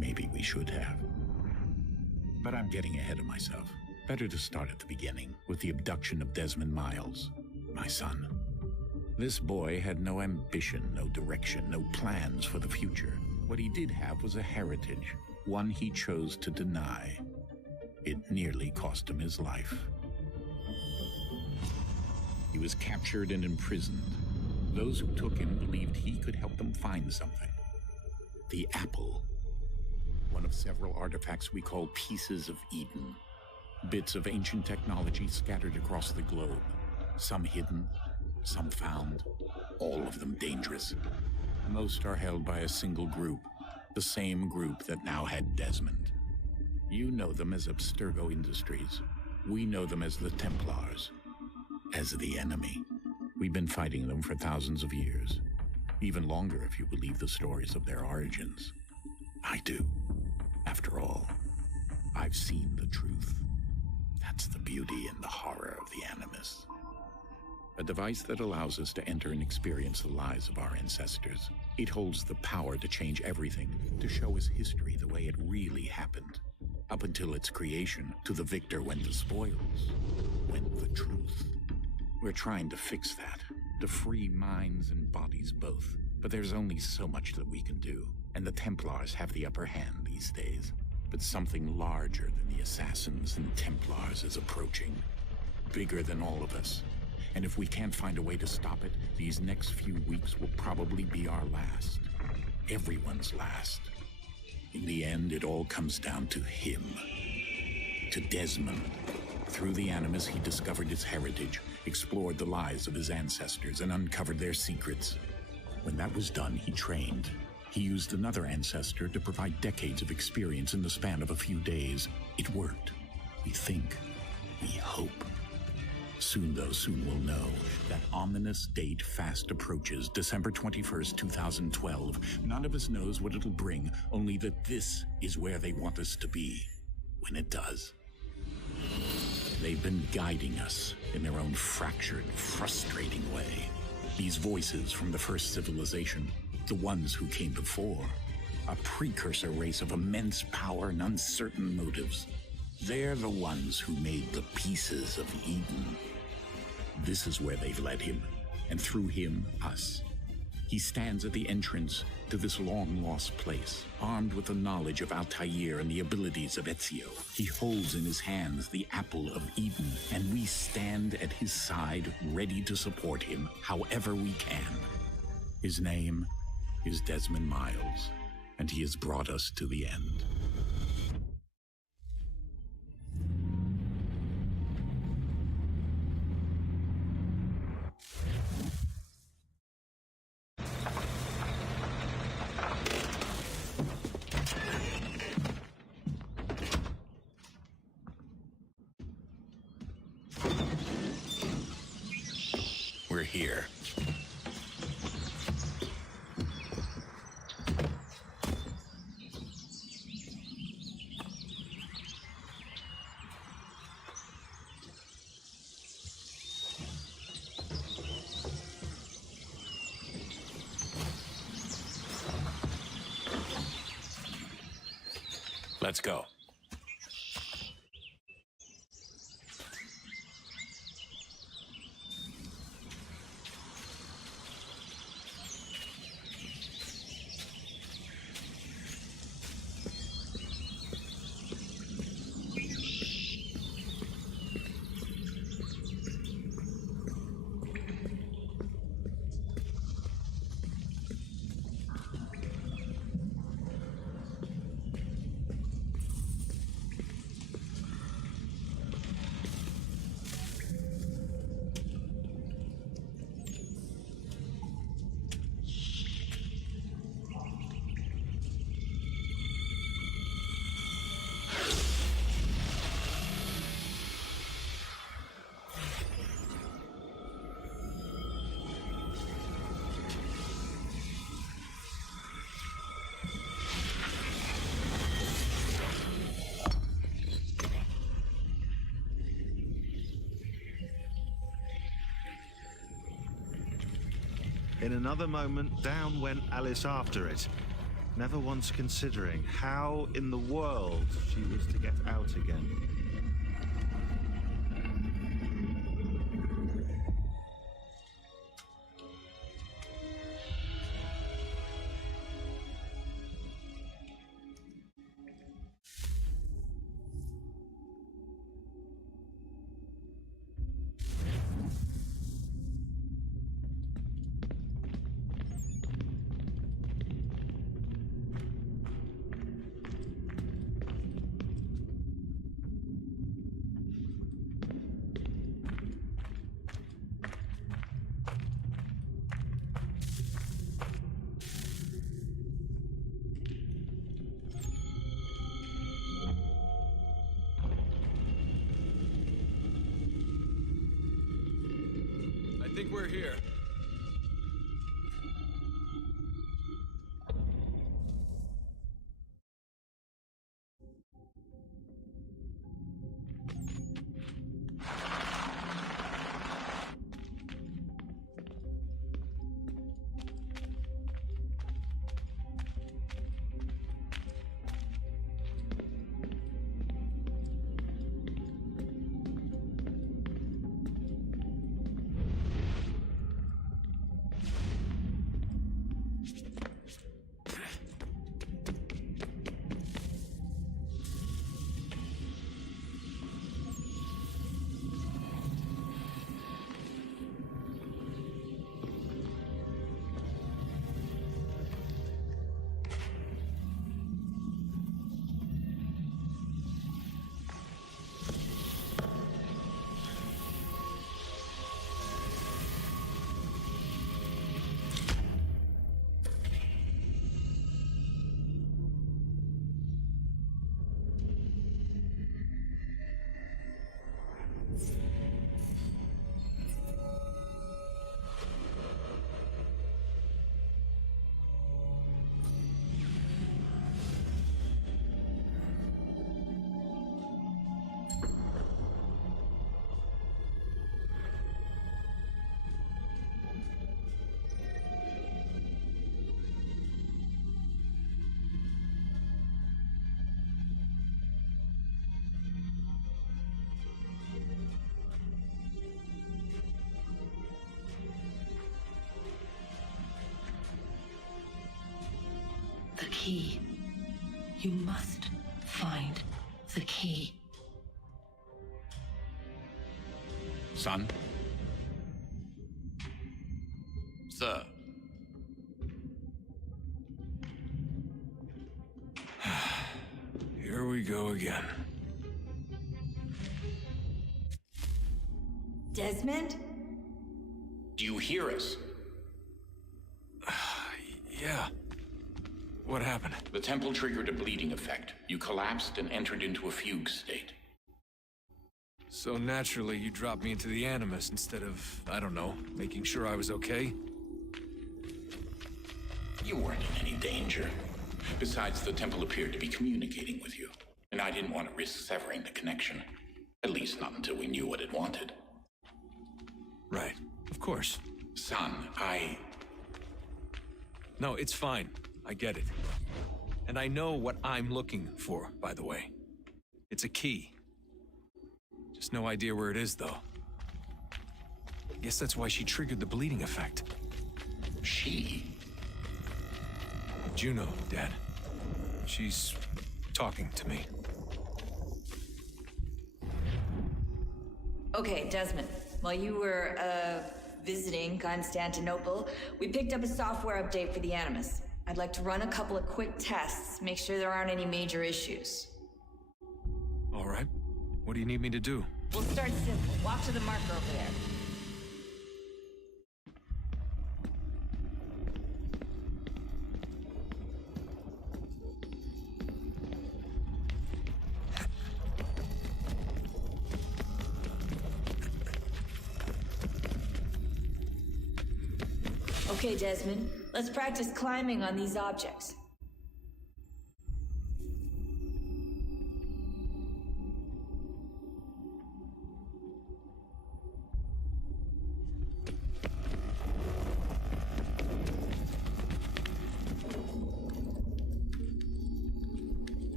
Maybe we should have. But I'm getting ahead of myself. Better to start at the beginning, with the abduction of Desmond Miles, my son. This boy had no ambition, no direction, no plans for the future. What he did have was a heritage, one he chose to deny. It nearly cost him his life. He was captured and imprisoned. Those who took him believed he could help them find something. The apple. One of several artifacts we call pieces of Eden. Bits of ancient technology scattered across the globe. Some hidden, some found, all of them dangerous. Most are held by a single group, the same group that now had Desmond. You know them as Abstergo Industries. We know them as the Templars, as the enemy. We've been fighting them for thousands of years, even longer if you believe the stories of their origins. I do. After all, I've seen the truth. That's the beauty and the horror of the Animus. A device that allows us to enter and experience the lives of our ancestors. It holds the power to change everything, to show us history the way it really happened. Up until its creation, to the victor went the spoils, went the truth. We're trying to fix that, to free minds and bodies both. But there's only so much that we can do, and the Templars have the upper hand these days. But something larger than the Assassins and Templars is approaching, bigger than all of us. And if we can't find a way to stop it, these next few weeks will probably be our last. Everyone's last. In the end, it all comes down to him. To Desmond. Through the Animus, he discovered his heritage, explored the lives of his ancestors, and uncovered their secrets. When that was done, he trained. He used another ancestor to provide decades of experience in the span of a few days. It worked. We think. We hope. Soon, though, soon we'll know. That ominous date fast approaches, December 21st, 2012. None of us knows what it'll bring, only that this is where they want us to be, when it does. They've been guiding us in their own fractured, frustrating way. These voices from the first civilization, the ones who came before, a precursor race of immense power and uncertain motives. They're the ones who made the pieces of Eden. This is where they've led him, and through him, us. He stands at the entrance to this long-lost place, armed with the knowledge of Altair and the abilities of Ezio. He holds in his hands the apple of Eden, and we stand at his side, ready to support him however we can. His name is Desmond Miles, and he has brought us to the end. We're here. Let's go. In another moment, down went Alice after it. never once considering how in the world she was to get out again. I think we're here. The key. You must find the key. Son? Sir. Here we go again. Desmond? Do you hear us? Yeah. What happened? The temple triggered a bleeding effect. You collapsed and entered into a fugue state. So naturally, you dropped me into the Animus instead of, I don't know, making sure I was okay? You weren't in any danger. Besides, the temple appeared to be communicating with you, and I didn't want to risk severing the connection. At least not until we knew what it wanted. Right. Of course. Son, No, it's fine. I get it. And I know what I'm looking for, by the way. It's a key. Just no idea where it is, though. I guess that's why she triggered the bleeding effect. She? Juno, Dad. She's talking to me. Okay, Desmond. While you were, visiting Constantinople, we picked up a software update for the Animus. I'd like to run a couple of quick tests, make sure there aren't any major issues. All right. What do you need me to do? We'll start simple. Walk to the marker over there. Okay, Desmond. Let's practice climbing on these objects.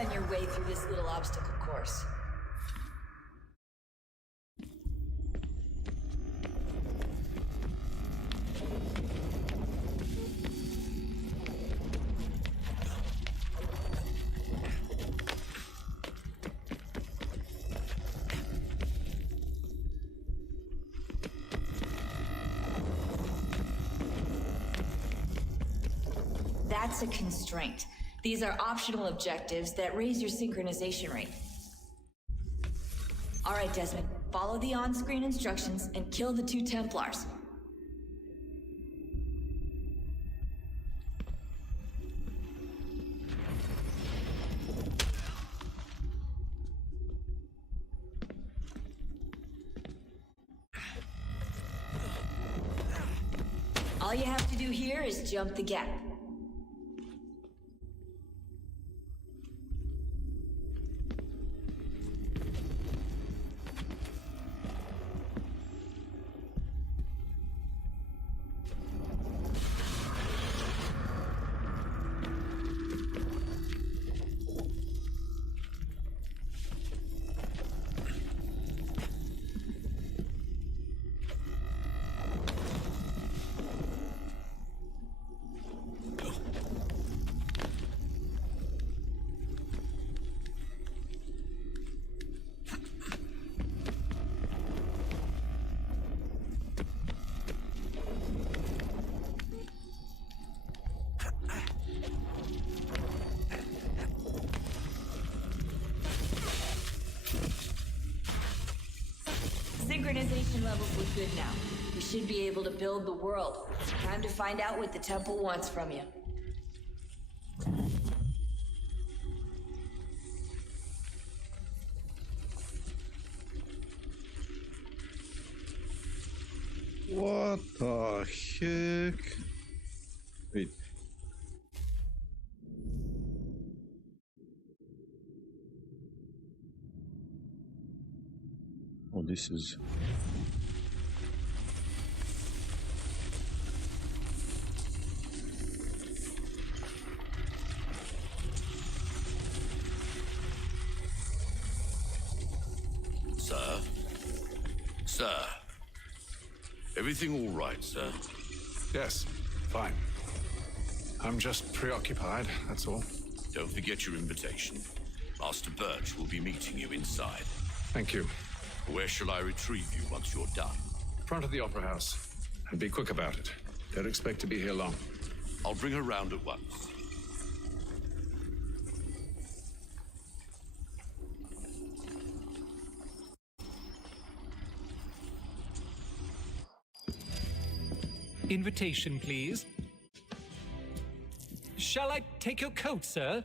run your way through this little obstacle course. That's a constraint. These are optional objectives that raise your synchronization rate. All right, Desmond, follow the on-screen instructions and kill the 2 Templars. All you have to do here is jump the gap. Synchronization levels look good now. We should be able to build the world. Time to find out what the temple wants from you. What the heck? Wait. Oh, this is... Sir? Everything all right, sir? Yes, fine. I'm just preoccupied, that's all. Don't forget your invitation. Master Birch will be meeting you inside. Thank you. Where shall I retrieve you once you're done? Front of the Opera House. And be quick about it. Don't expect to be here long. I'll bring her round at once. Invitation, please. Shall I take your coat, sir?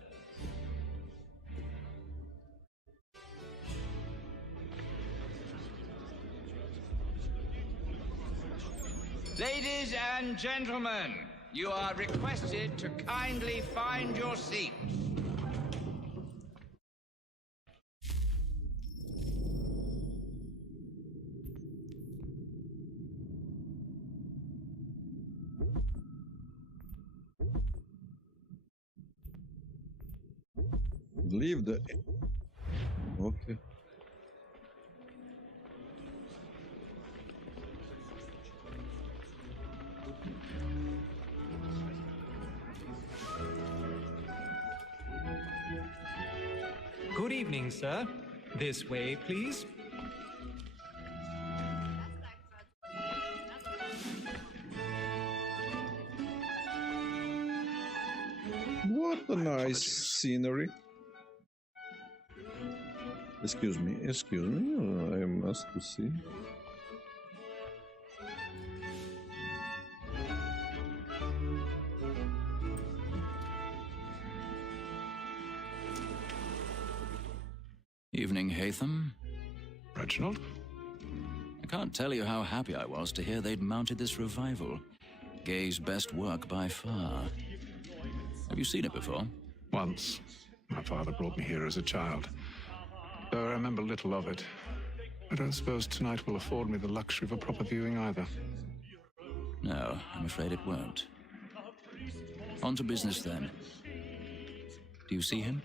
Ladies and gentlemen, you are requested to kindly find your seats. Leave the... Okay. Good evening, sir. This way, please. What a nice scenery. Excuse me, I must see. Evening, Hatham. Reginald? I can't tell you how happy I was to hear they'd mounted this revival. Gay's best work by far. Have you seen it before? Once. My father brought me here as a child. Though I remember little of it. I don't suppose tonight will afford me the luxury of a proper viewing either. No, I'm afraid it won't. On to business then. Do you see him?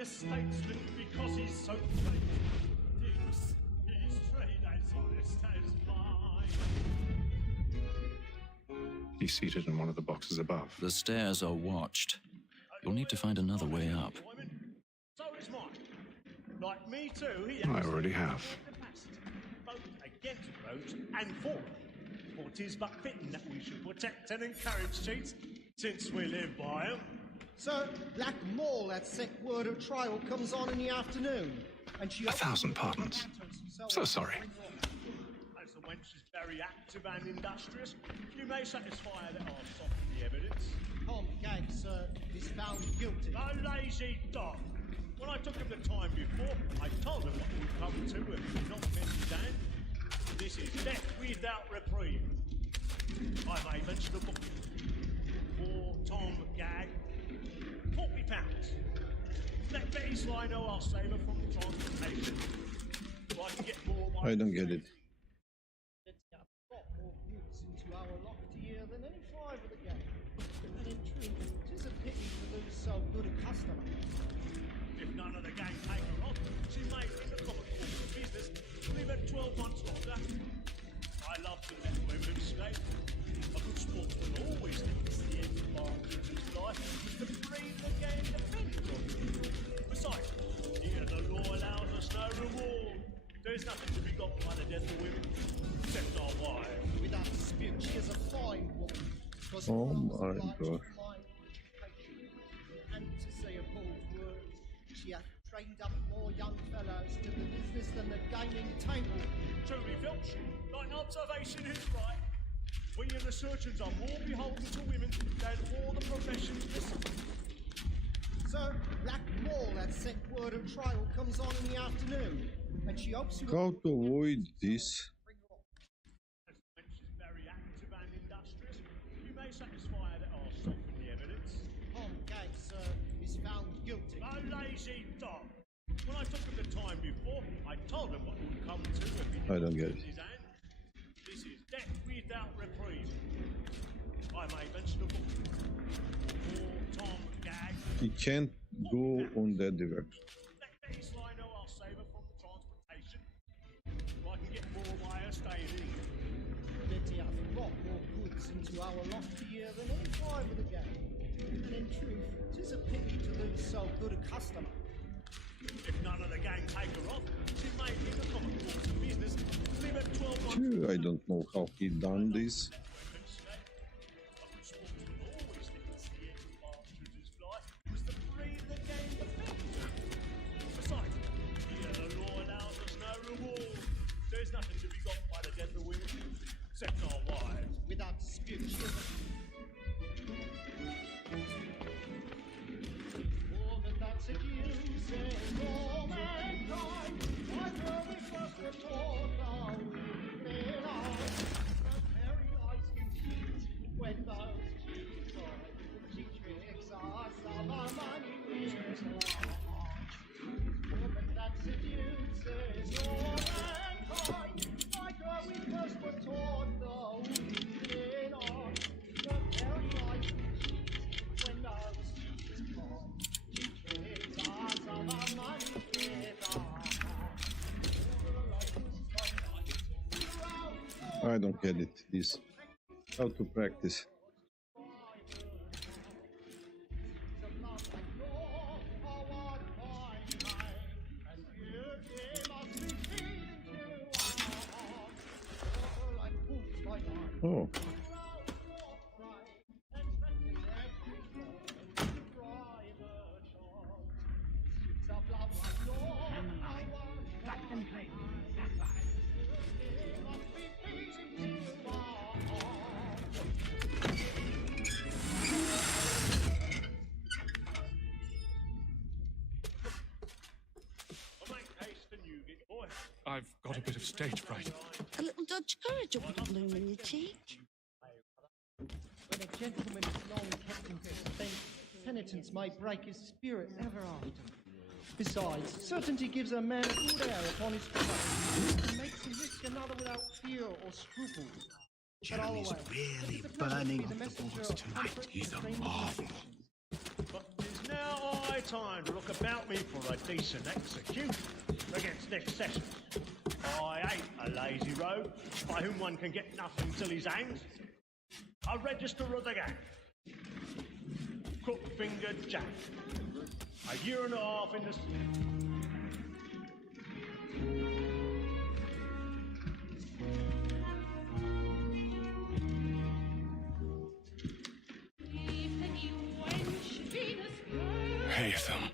the statesman because he's so great. Thinks his trade as honest as mine. He's seated in one of the boxes above. The stairs are watched. You'll need to find another way up. So is mine. Like me too, he I already have. both against roads and for them. For 'tis but fitting that we should protect and encourage cheats, since we live by them. So, Black Mall, that sick word of trial comes on in the afternoon, and she... 1,000 pardons. So sorry. As the wench is very active and industrious, you may satisfy that I'll soften the evidence. Tom Gates is found guilty. A lazy dog. When I took him the time before, I told him what we'd come to and not mess his hand. This is death without reprieve. I may mention the book. For Tom Gag, £40. Let Betty Sly know I'll save her from transportation. So I can get more of my... I don't get it. Let's get more goods into our locked year than any five of the game. And in truth, 'tis a pity to lose so good a customer. If none of the gang take her off, she may bring the common course of business, leave her 12 months longer. I love to let women stay. A good sportsman always thinks the end advantage of his life is to breed the game depends on it. Besides, here the law allows us no reward. There's nothing to be got by the death of women, except our wives. Without dispute, she is a fine woman. Oh my God. And to say a bold word, she hath trained up more young fellows to the business than the gaming table. Truly, Filch, thine observation is right. We and the surgeons are more beholden to women than all the professions listen. So, Black Mall, that sick word of trial comes on in the afternoon, and she hopes you... How to avoid this? As the wench is very active and industrious, you may satisfy her that I'll soften the evidence. Tom Gates is found guilty. A lazy dog. When I took him the time before, I told him what would come to if he I don't get it. his hand. This is death without reprieve. I may mention a book. For Tom Gag. He can't go on that direction. Let Betty Sly know I'll save her from the transportation. So I can get more by her staying in. Betty hath brought more goods into our loft year than any five of the game. And in truth, 'tis a pity to lose so good a customer. If none of the gang take her off, she may be the common course of business. Leave her 12 months. Phew, I don't know how he done this. Besides, here the law allows us no reward. There's nothing to be got by the death of women, except our wives. Without dispute, she is a... Woman that seduces all mankind, like her we first were taught our women are. The very eyes can cheat when those cheats are. She tricks us of our money with woman that seduces all mankind, like her we first were taught the women are. The very eyes can cheat when those cheats come. She tricks us of our money with I don't get it. This. How to practice. Oh. I've got a bit of stage fright. A little Dutch courage will put a bloom in your cheek. When a gentleman is long kept in suspense, penitence may break his spirit ever after. Besides, certainty gives a man a good air upon his trust, and makes him risk another without fear or scruple. Jeremy's really burning off the boards tonight. He's a marvel. But 'tis now I high time to look about me for a decent execution against next session. I ain't a lazy rogue by whom one can get nothing till he's hanged. A register of the gang. Crook-fingered Jack. A year and a half in the... Haytham.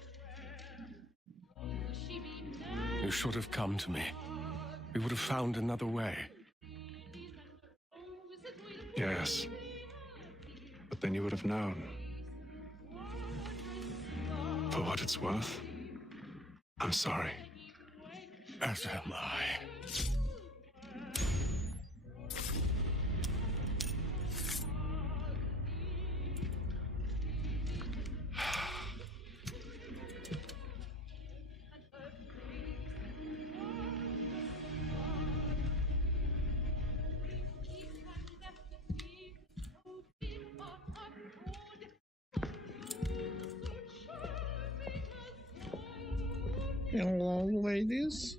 You should have come to me. We would have found another way. Yes. But then you would have known. For what it's worth, I'm sorry. As am I. Hello, ladies.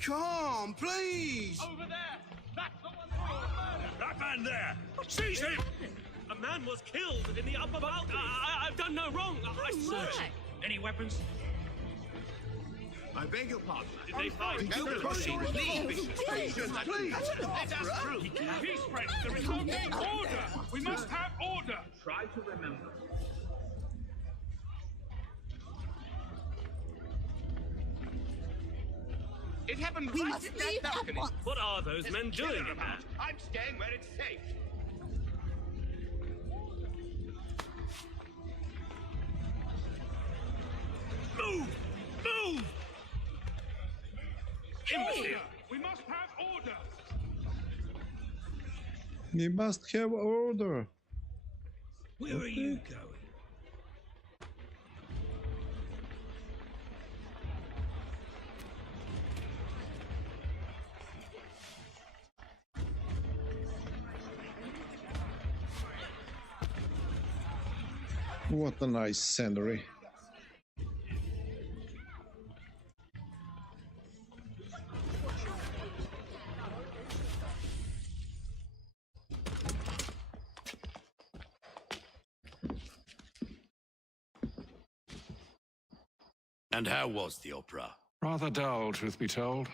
Come, please! Over there! That's the one for murder! That man there! Seize him! A man was killed in the upper balcony. I've done no wrong. I searched. Any weapons? I beg your pardon. Did they find No, proceed? please! That's true. Peace, friends. There is no order. We must have order. Try to remember. It happened right in that balcony. What are those men doing in there? I'm staying where it's safe. Move! Move! Imbecile! We must have order! We must have order. Where are you going? What a nice scenery. And how was the opera? Rather dull, truth be told.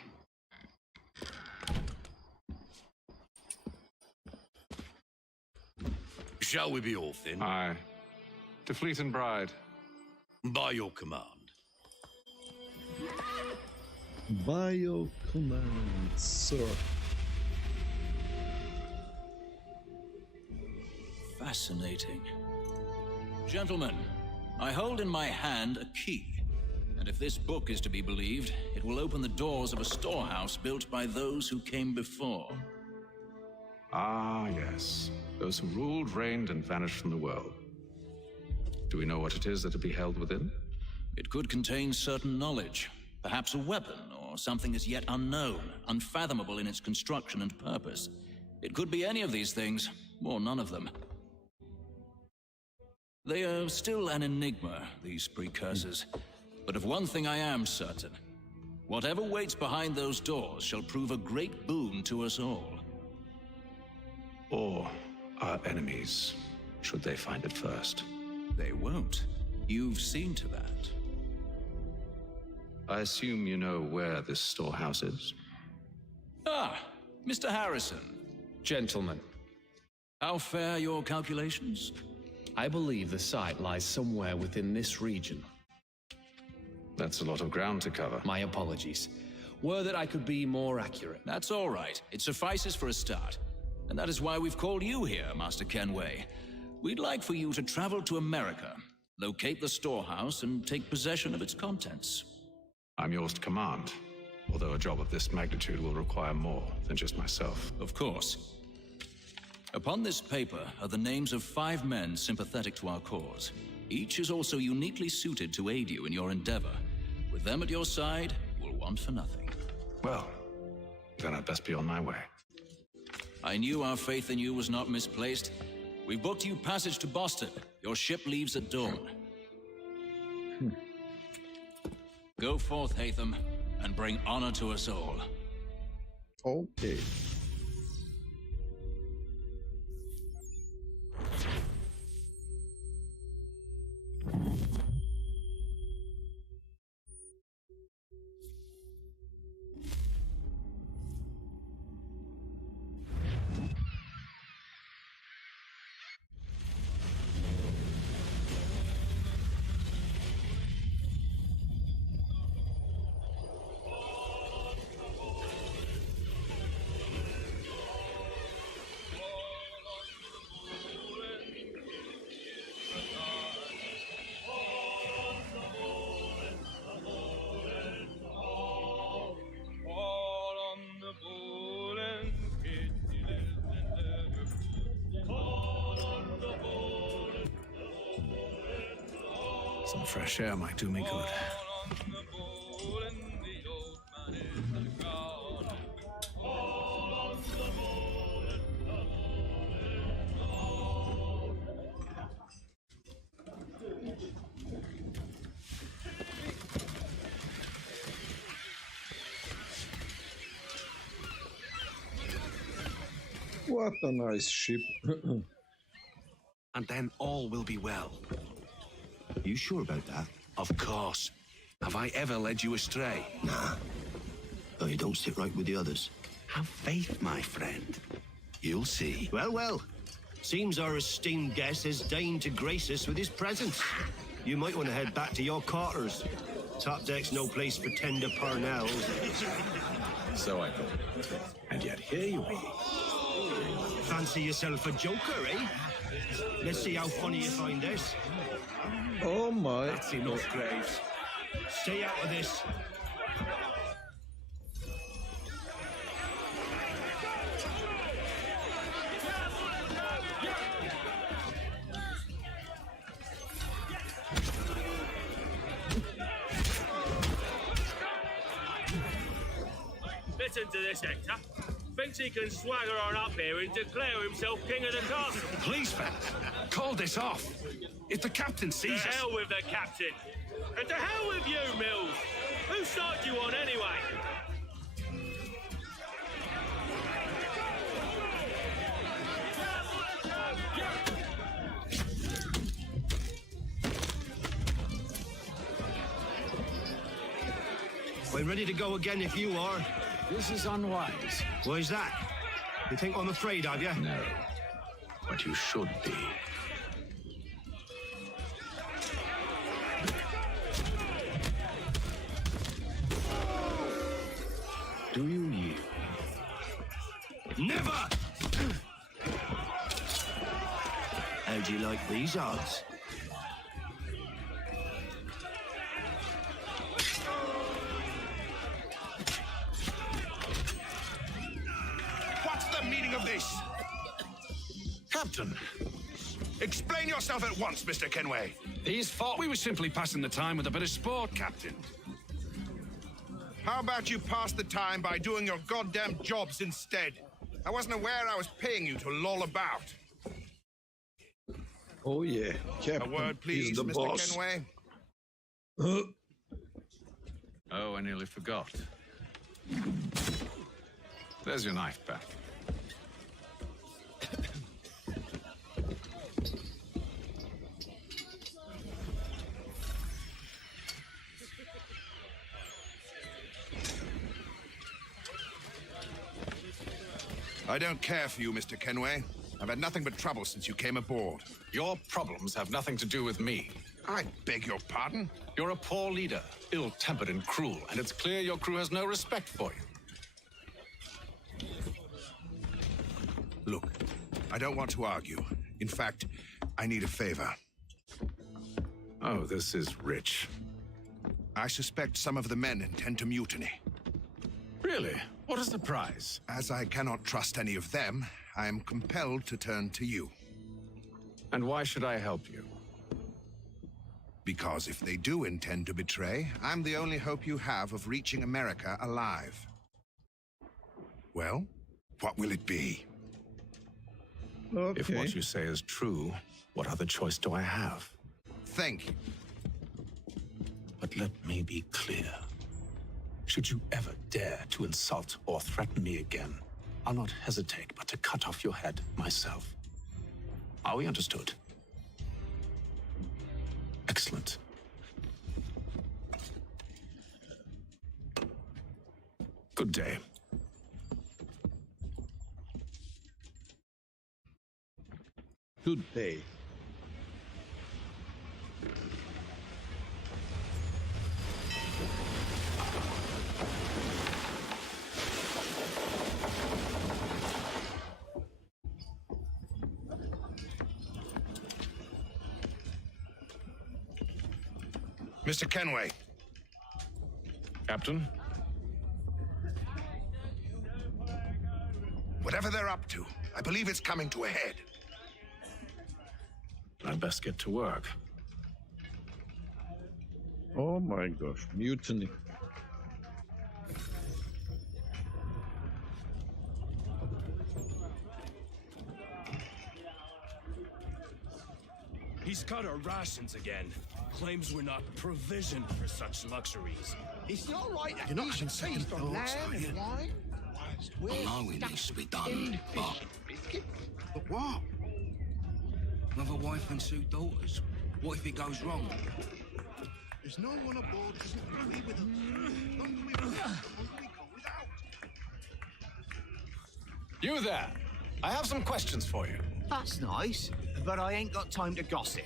Shall we be off then? Aye. To Fleet and Bride. By your command. By your command, sir. Fascinating. Gentlemen, I hold in my hand a key. And if this book is to be believed, it will open the doors of a storehouse built by those who came before. Ah, yes. Those who ruled, reigned, and vanished from the world. Do we know what it is that will be held within? It could contain certain knowledge, perhaps a weapon, or something as yet unknown, unfathomable in its construction and purpose. It could be any of these things, or none of them. They are still an enigma, these precursors. But of one thing I am certain. Whatever waits behind those doors shall prove a great boon to us all. Or our enemies, should they find it first. They won't. You've seen to that. I assume you know where this storehouse is? Ah, Mr. Harrison. Gentlemen. How fare your calculations? I believe the site lies somewhere within this region. That's a lot of ground to cover. My apologies. Were that I could be more accurate. That's all right. It suffices for a start. And that is why we've called you here, Master Kenway. We'd like for you to travel to America, locate the storehouse, and take possession of its contents. I'm yours to command, although a job of this magnitude will require more than just myself. Of course. Upon this paper are the names of 5 men sympathetic to our cause. Each is also uniquely suited to aid you in your endeavor. With them at your side, you will want for nothing. Well, then I'd best be on my way. I knew our faith in you was not misplaced. We booked you passage to Boston. Your ship leaves at dawn. Go forth, Hatham, and bring honor to us all. Okay. Some fresh air might do me good. What a nice ship. And then all will be well. You sure about that? Of course. Have I ever led you astray? Nah. Oh, you don't sit right with the others. Have faith, my friend. You'll see. Well, well. Seems our esteemed guest has deigned to grace us with his presence. You might want to head back to your quarters. Top deck's no place for tender parnells. So I thought. And yet here you are. Fancy yourself a joker, eh? Let's see how funny you find this. Oh my. That's enough, Graves. Stay out of this. Listen to this, Hector. Thinks he can swagger on up here and declare himself king of the castle. Please, fellas, call this off. If the captain sees To us... hell with the captain. And to hell with you, Mills. Whose side do you on anyway? We're ready to go again if you are. This is unwise. Why's that? You think I'm afraid of you? No. But you should be. Do you yield? Never! How do you like these odds? What's the meaning of this? Captain, explain yourself at once, Mr. Kenway. These thought we were simply passing the time with a bit of sport, Captain. How about you pass the time by doing your goddamn jobs instead? I wasn't aware I was paying you to loll about. Oh yeah. Captain A word, please, is the Mr. boss. Kenway. Oh, I nearly forgot. There's your knife back. I don't care for you, Mr. Kenway. I've had nothing but trouble since you came aboard. Your problems have nothing to do with me. I beg your pardon? You're a poor leader, ill-tempered and cruel, and it's clear your crew has no respect for you. Look, I don't want to argue. In fact, I need a favor. Oh, this is rich. I suspect some of the men intend to mutiny. Really? What a surprise. As I cannot trust any of them, I am compelled to turn to you. And why should I help you? Because if they do intend to betray, I'm the only hope you have of reaching America alive. Well, what will it be? Okay. If what you say is true, what other choice do I have? Think. But let me be clear. Should you ever dare to insult or threaten me again, I'll not hesitate but to cut off your head myself. Are we understood? Excellent. Good day. Good day. Mr. Kenway. Captain? Whatever they're up to, I believe it's coming to a head. I'd best get to work. Oh my gosh, mutiny. He's cut our rations again. Claims we're not provisioned for such luxuries. It's not right that You're not these having second feast on thoughts, lamb are you? and wine. I know it needs to be done, but... But what? Another wife and 2 daughters. What if it goes wrong? There's no one aboard who doesn't agree with us. Don't we go without? You there! I have some questions for you. That's nice, but I ain't got time to gossip.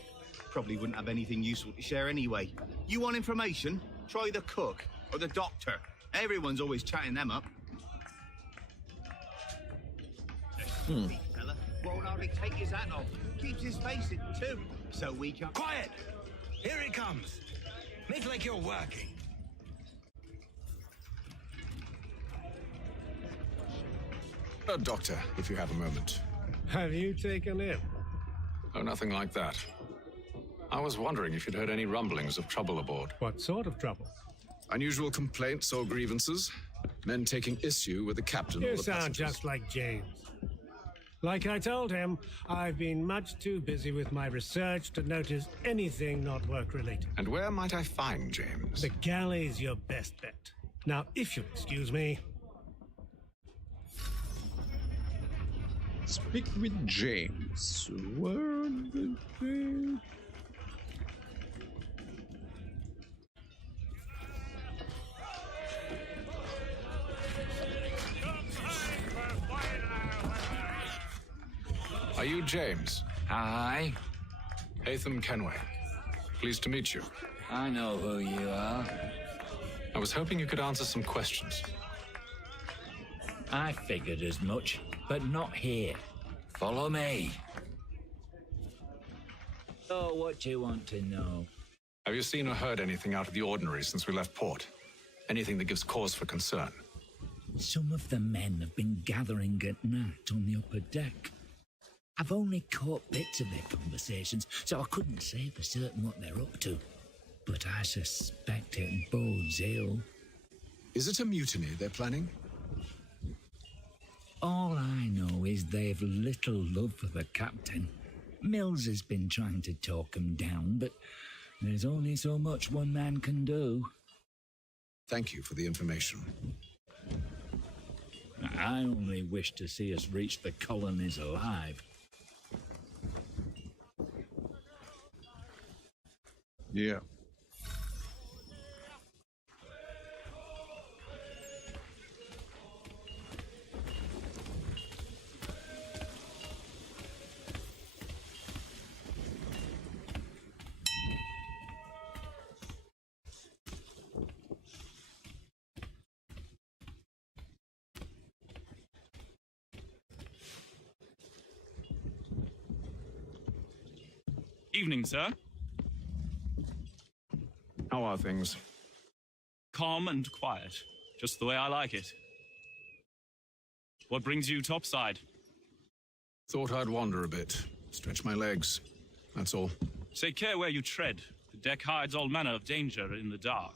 Probably wouldn't have anything useful to share anyway. You want information? Try the cook or the doctor. Everyone's always chatting them up. Fella won't hardly take his hat off. Keeps his face in too, so we can... Quiet! Here he comes. Make like you're working. Doctor, if you have a moment. Have you taken him? Oh, nothing like that. I was wondering if you'd heard any rumblings of trouble aboard. What sort of trouble? Unusual complaints or grievances? Men taking issue with the captain or You the sound passengers? just like James. Like I told him, I've been much too busy with my research to notice anything not work-related. And where might I find James? The galley's your best bet. Now, if you'll excuse me... Speak with James. Where did they... Are you James? Hi. Hatham Kenway. Pleased to meet you. I know who you are. I was hoping you could answer some questions. I figured as much, but not here. Follow me. So, what do you want to know? Have you seen or heard anything out of the ordinary since we left port? Anything that gives cause for concern? Some of the men have been gathering at night on the upper deck. I've only caught bits of their conversations, so I couldn't say for certain what they're up to. But I suspect it bodes ill. Is it a mutiny they're planning? All I know is they've little love for the captain. Mills has been trying to talk him down, but there's only so much one man can do. Thank you for the information. I only wish to see us reach the colonies alive. Yeah. Evening, sir. How are things? Calm and quiet, just the way I like it. What brings you topside? Thought I'd wander a bit, stretch my legs. That's all. Take care where you tread. The deck hides all manner of danger in the dark.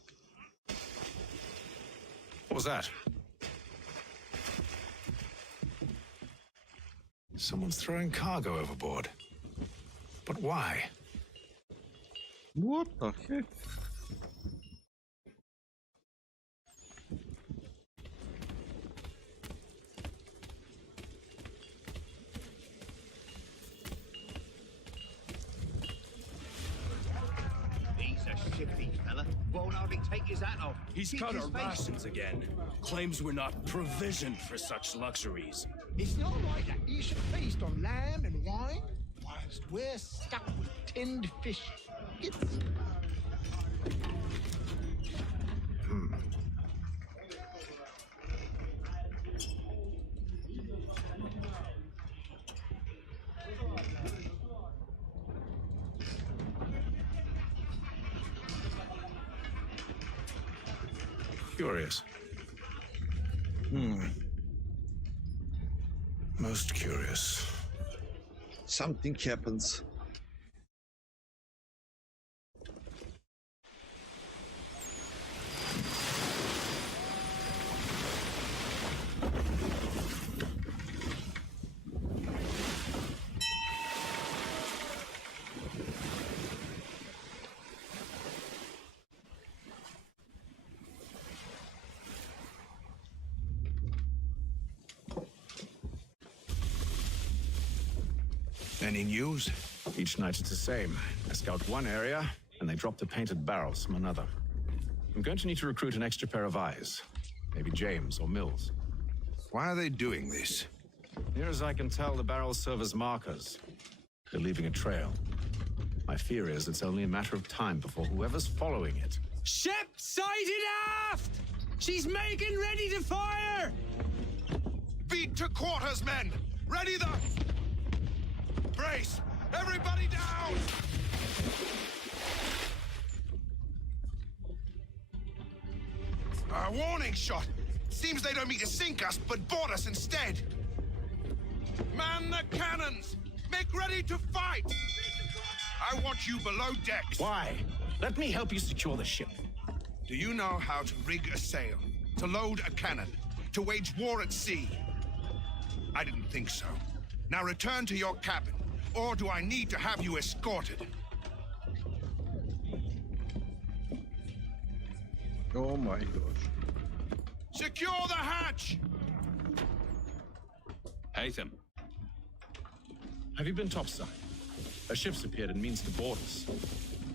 What was that? Someone's throwing cargo overboard. But why? What the heck? He's a shifty fella. Won't hardly take his hat off. He's Keep cut his our face. rations again. Claims we're not provisioned for such luxuries. It's not right that you should feast on lamb and wine whilst we're stuck with tinned fish. It's... Curious. Most curious. Something happens. Any news? Each night it's the same. I scout one area, and they drop the painted barrels from another. I'm going to need to recruit an extra pair of eyes. Maybe James or Mills. Why are they doing this? Near as I can tell, the barrels serve as markers. They're leaving a trail. My fear is it's only a matter of time before whoever's following it. Ship sighted aft! She's making ready to fire! Beat to quarters, men! Ready the... Brace! Everybody down! A warning shot! Seems they don't mean to sink us, but board us instead! Man the cannons! Make ready to fight! I want you below decks! Why? Let me help you secure the ship. Do you know how to rig a sail? To load a cannon? To wage war at sea? I didn't think so. Now return to your cabin. Or do I need to have you escorted? Oh my gosh. Secure the hatch! Haytham. Have you been topside? A ship's appeared and means to board us.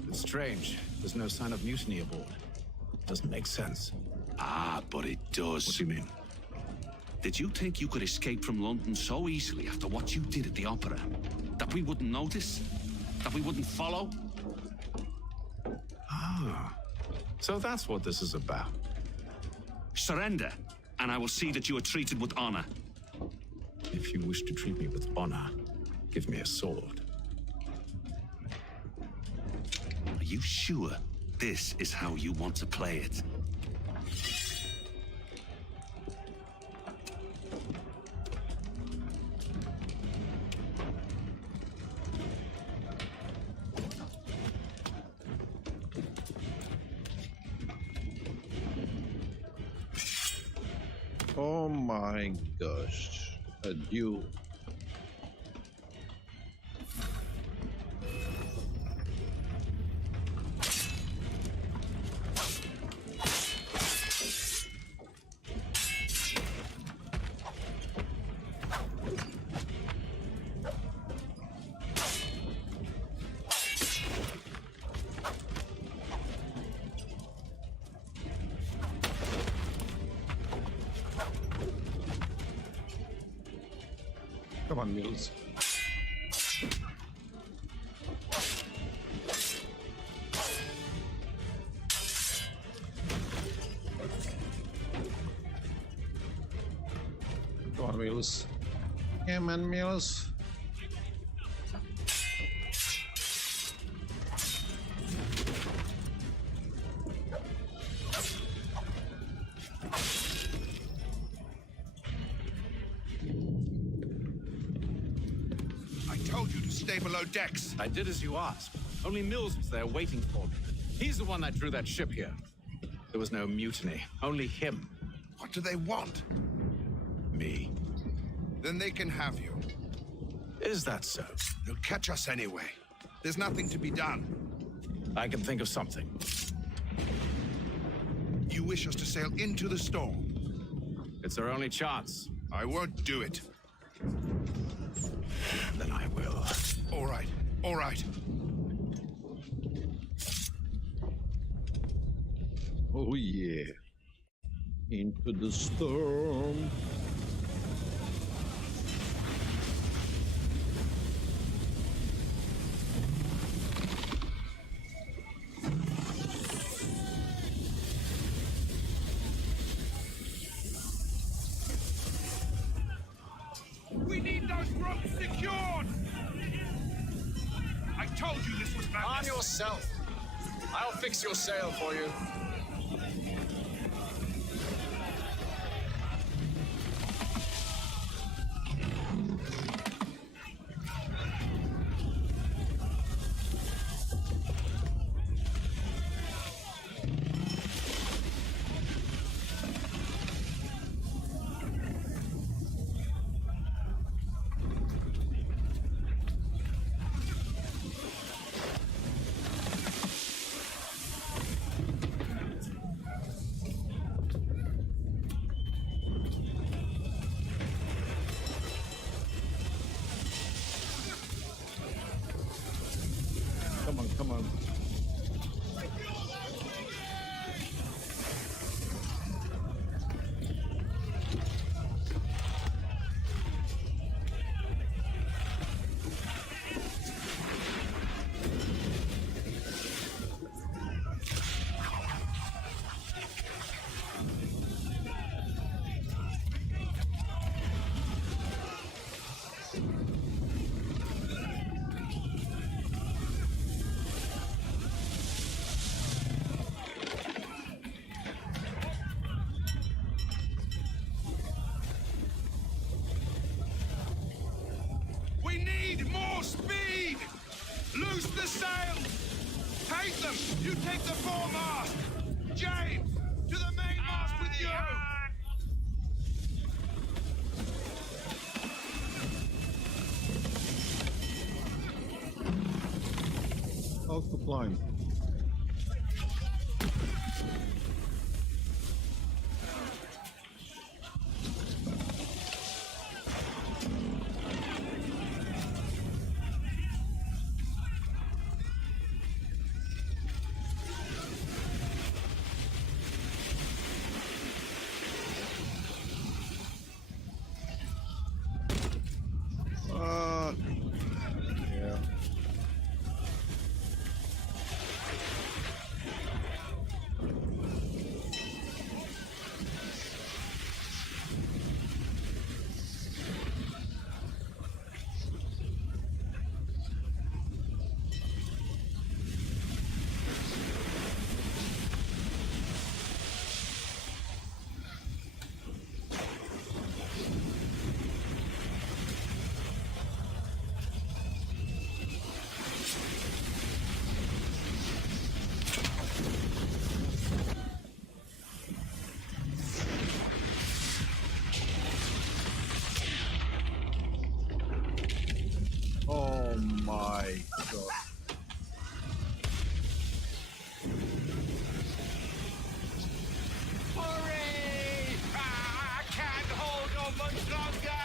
It's strange. There's no sign of mutiny aboard. Doesn't make sense. Ah, but it does. What do you mean? Did you think you could escape from London so easily after what you did at the opera? That we wouldn't notice? That we wouldn't follow? Ah, so that's what this is about. Surrender, and I will see that you are treated with honor. If you wish to treat me with honor, give me a sword. Are you sure this is how you want to play it? Oh my gosh. A duel. Come on, Mills. Come on, Mills. Come on, Mills. told you to stay below decks. I did as you asked. Only Mills was there waiting for me. He's the one that drew that ship here. There was no mutiny, only him. What do they want? Me. Then they can have you. Is that so? They'll catch us anyway. There's nothing to be done. I can think of something. You wish us to sail into the storm? It's our only chance. I won't do it. Then I will. All right, all right. Oh yeah. Into the storm. We need those ropes secured! I told you this was madness. Arm yourself. I'll fix your sail for you. Come on, come on. We need more speed! Loose the sails! Take them! You take the foremast! James, to the mainmast with you! How to climb? Yeah. Oh my god. Hurry! I can't hold on much longer!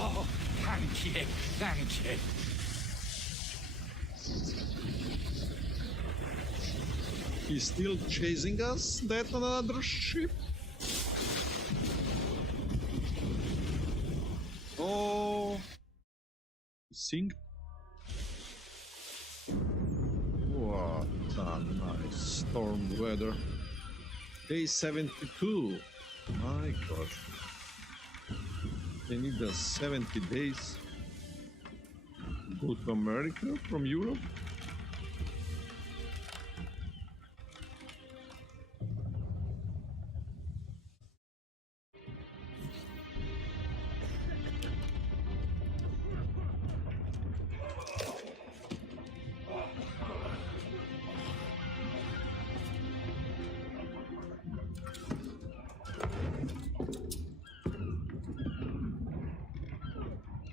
Oh, thank you, thank you. He's still chasing us? That another ship? Oh, sink. What a nice storm weather. Day 72. My gosh. They need us 70 days. Go to America from Europe?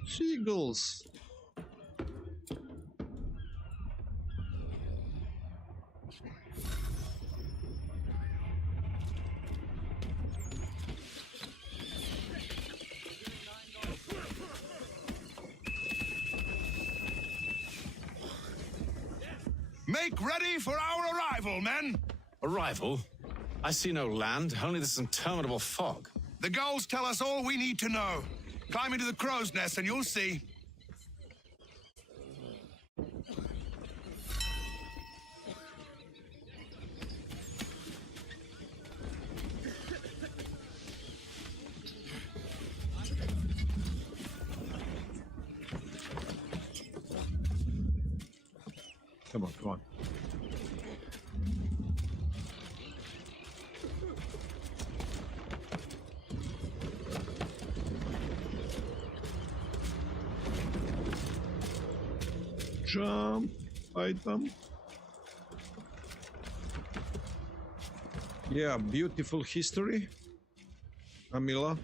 Seagulls. Make ready for our arrival, men! Arrival? I see no land, only this interminable fog. The gulls tell us all we need to know. Climb into the crow's nest and you'll see. Come on, come on. Jump item. Yeah, beautiful history. Amila.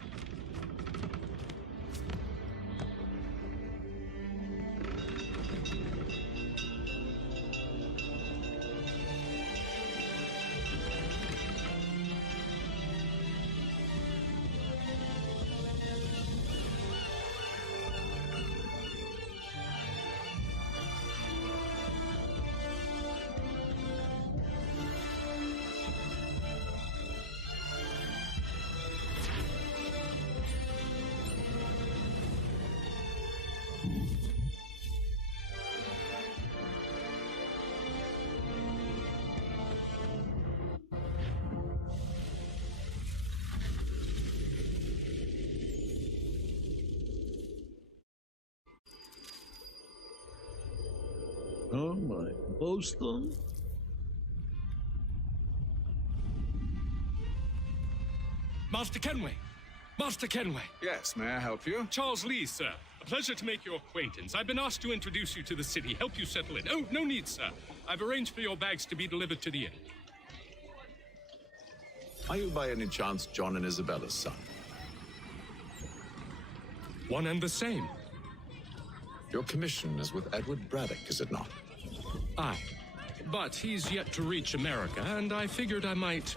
Oh my, Boston. Master Kenway! Master Kenway! Yes, may I help you? Charles Lee, sir. A pleasure to make your acquaintance. I've been asked to introduce you to the city, help you settle in. Oh, no need, sir. I've arranged for your bags to be delivered to the inn. Are you by any chance John and Isabella's son? One and the same. Your commission is with Edward Braddock, is it not? Aye. But he's yet to reach America, and I figured I might...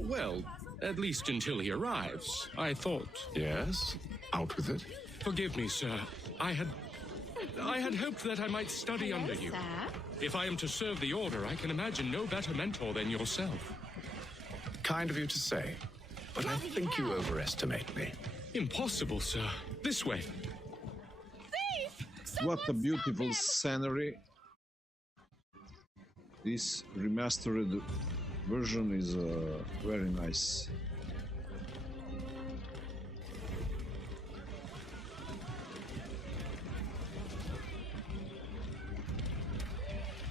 Well, at least until he arrives, I thought... Yes? Out with it. Forgive me, sir. I had hoped that I might study under you. If I am to serve the Order, I can imagine no better mentor than yourself. Kind of you to say, but I think you overestimate me. Impossible, sir. This way. What a beautiful scenery. This remastered version is very nice.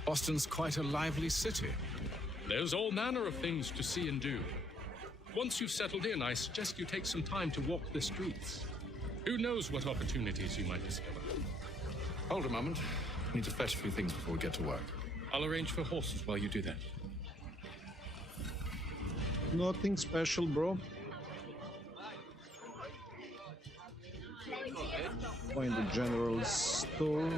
Boston's quite a lively city. There's all manner of things to see and do. Once you've settled in, I suggest you take some time to walk the streets. Who knows what opportunities you might discover. Hold a moment. I need to fetch a few things before we get to work. I'll arrange for horses while you do that. Nothing special, bro. Find the general store.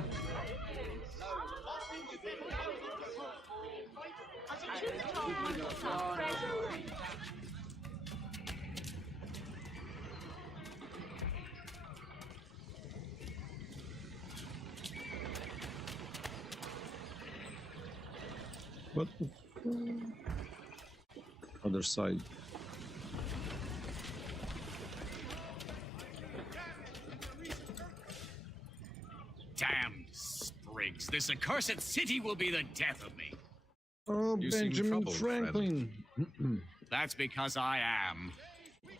What the other side? Damned sprigs! This accursed city will be the death of me. Oh, You seem Benjamin troubled, Franklin. That's because I am.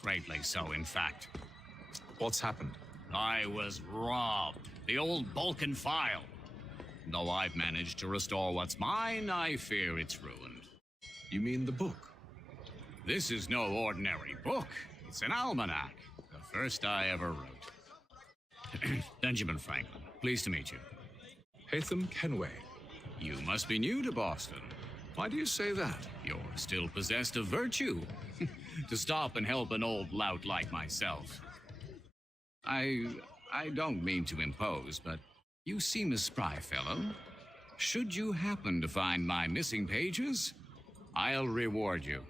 Greatly so, in fact. What's happened? I was robbed. The old Balkan file. Though I've managed to restore what's mine, I fear it's ruined. You mean the book? This is no ordinary book. It's an almanac. The first I ever wrote. Benjamin Franklin, pleased to meet you. Hatham Kenway. You must be new to Boston. Why do you say that? You're still possessed of virtue. To stop and help an old lout like myself. I don't mean to impose, but you seem a spry fellow. Should you happen to find my missing pages, I'll reward you.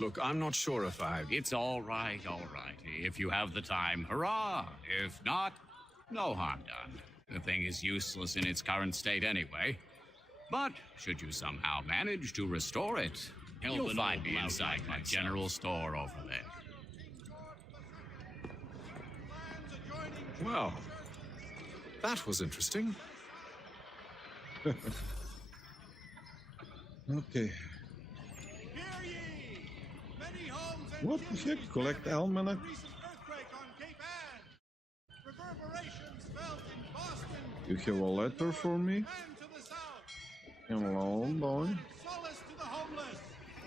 Look, I'm not sure if It's all right, all right. If you have the time, hurrah! If not, no harm done. The thing is useless in its current state anyway. But should you somehow manage to restore it, you'll find me inside my general store over there. Well, that was interesting. Okay. What the heck? Collect almanac? You have a letter for me? Hello, boy. Solace to the homeless.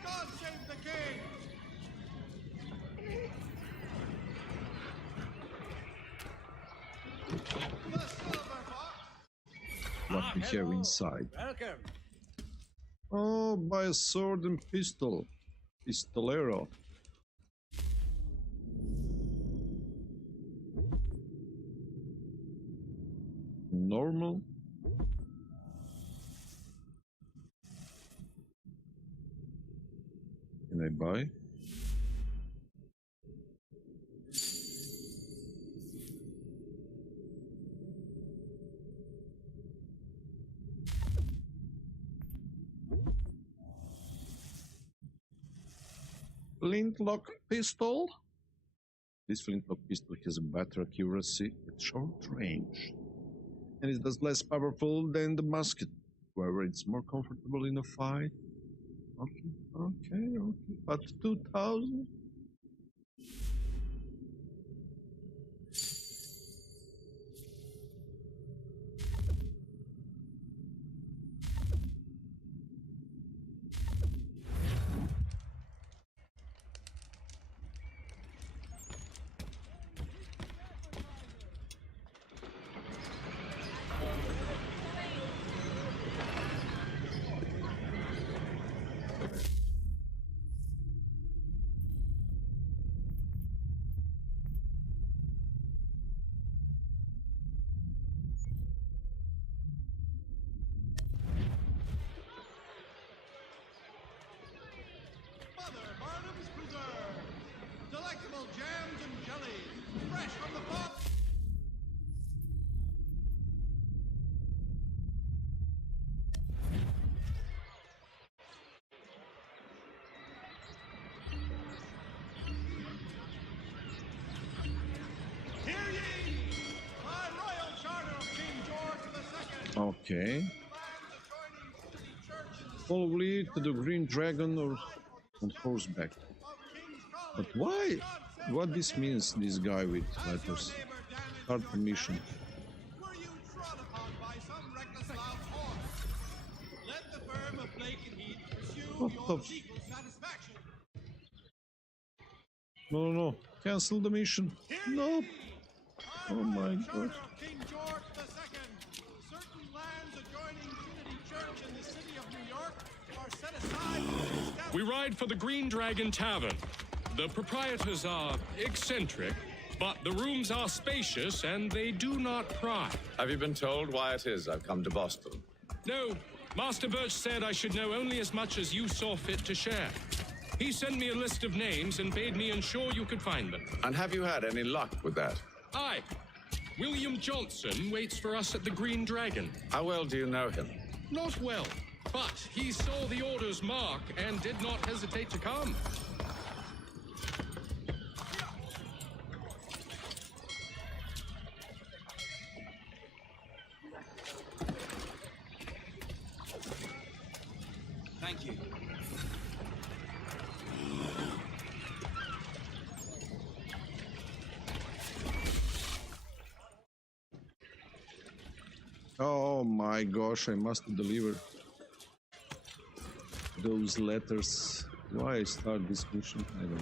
God save the king. What we have inside? Welcome. Oh, buy a sword and pistol. Pistolero. Normal. Can I buy? Flintlock pistol. This flintlock pistol has a better accuracy at short range, and it is less powerful than the musket. However, it's more comfortable in a fight. Okay. But 2,000? Delectable jams and jellies, fresh from the farm. Hear ye! By royal charter of King George II. Okay. Follow it to the Green Dragon or on horseback. But why? What this means, this guy with letters? Start the mission. Were you trod upon by some reckless loud horse? Let the firm of Blake and Heath pursue What your the legal satisfaction. No. Cancel the mission. No. Oh my god. King George II. Certain lands adjoining Trinity Church in the city of New York are set aside for We ride for the Green Dragon Tavern. The proprietors are eccentric, but the rooms are spacious and they do not pry. Have you been told why it is I've come to Boston? No, Master Birch said I should know only as much as you saw fit to share. He sent me a list of names and bade me ensure you could find them. And have you had any luck with that? Aye. William Johnson waits for us at the Green Dragon. How well do you know him? Not well, but he saw the order's mark and did not hesitate to come. Thank you. Oh my gosh, I must deliver those letters. Why I start this mission? I don't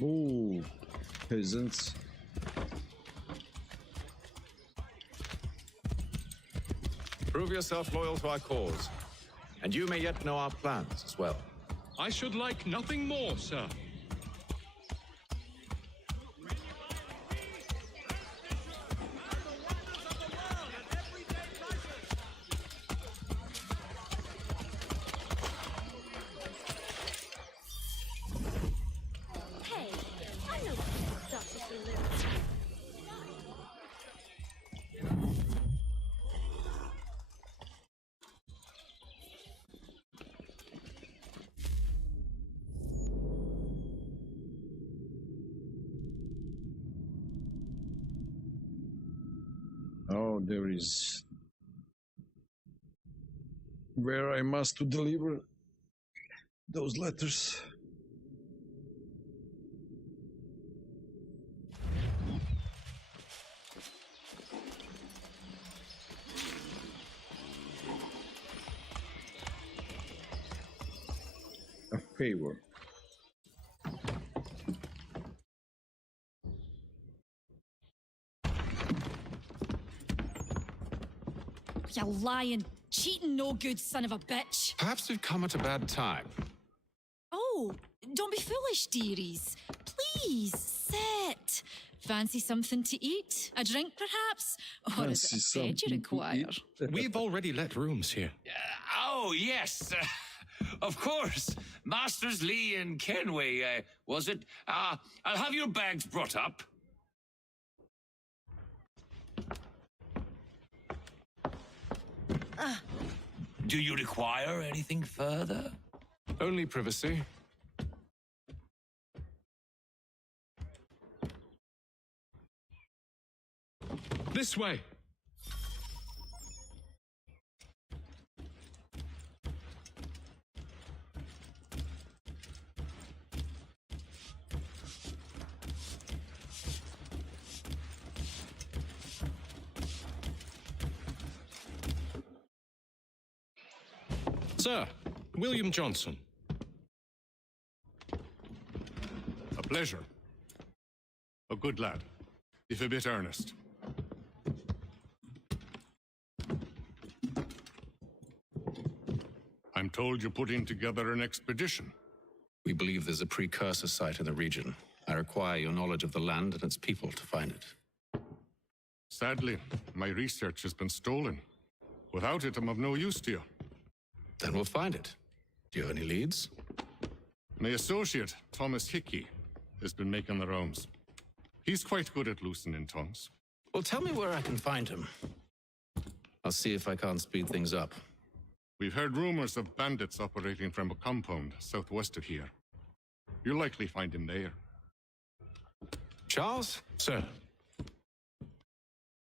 know. Oh, peasants. Prove yourself loyal to our cause, and you may yet know our plans as well. I should like nothing more, sir. Hey, I know stuff if you live. Oh, there is where I must to deliver those letters. A favor. You lying, cheating, no good son of a bitch. Perhaps we've come at a bad time. Oh, don't be foolish, dearies. Please, sit. Fancy something to eat? A drink, perhaps? Or is it a bed you require? We've already let rooms here. Oh, yes. Of course. Masters Lee and Kenway, was it? I'll have your bags brought up. Do you require anything further? Only privacy. This way. Sir, William Johnson. A pleasure. A good lad, if a bit earnest. I'm told you're putting together an expedition. We believe there's a precursor site in the region. I require your knowledge of the land and its people to find it. Sadly, my research has been stolen. Without it, I'm of no use to you. Then we'll find it. Do you have any leads? My associate, Thomas Hickey, has been making the rounds. He's quite good at loosening tongues. Well, tell me where I can find him. I'll see if I can't speed things up. We've heard rumors of bandits operating from a compound southwest of here. You'll likely find him there. Charles? Sir.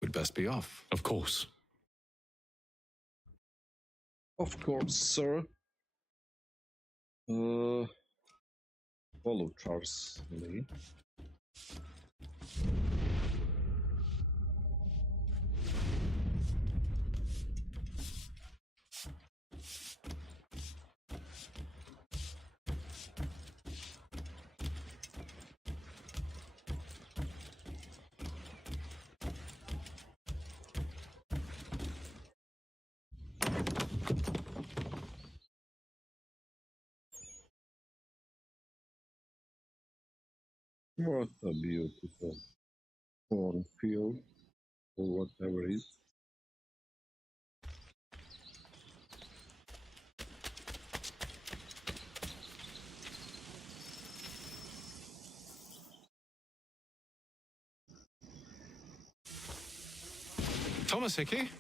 We'd best be off. Of course. Of course, sir. Follow Charles Lee. What a beautiful cornfield, or whatever it is. Thomas Hickey?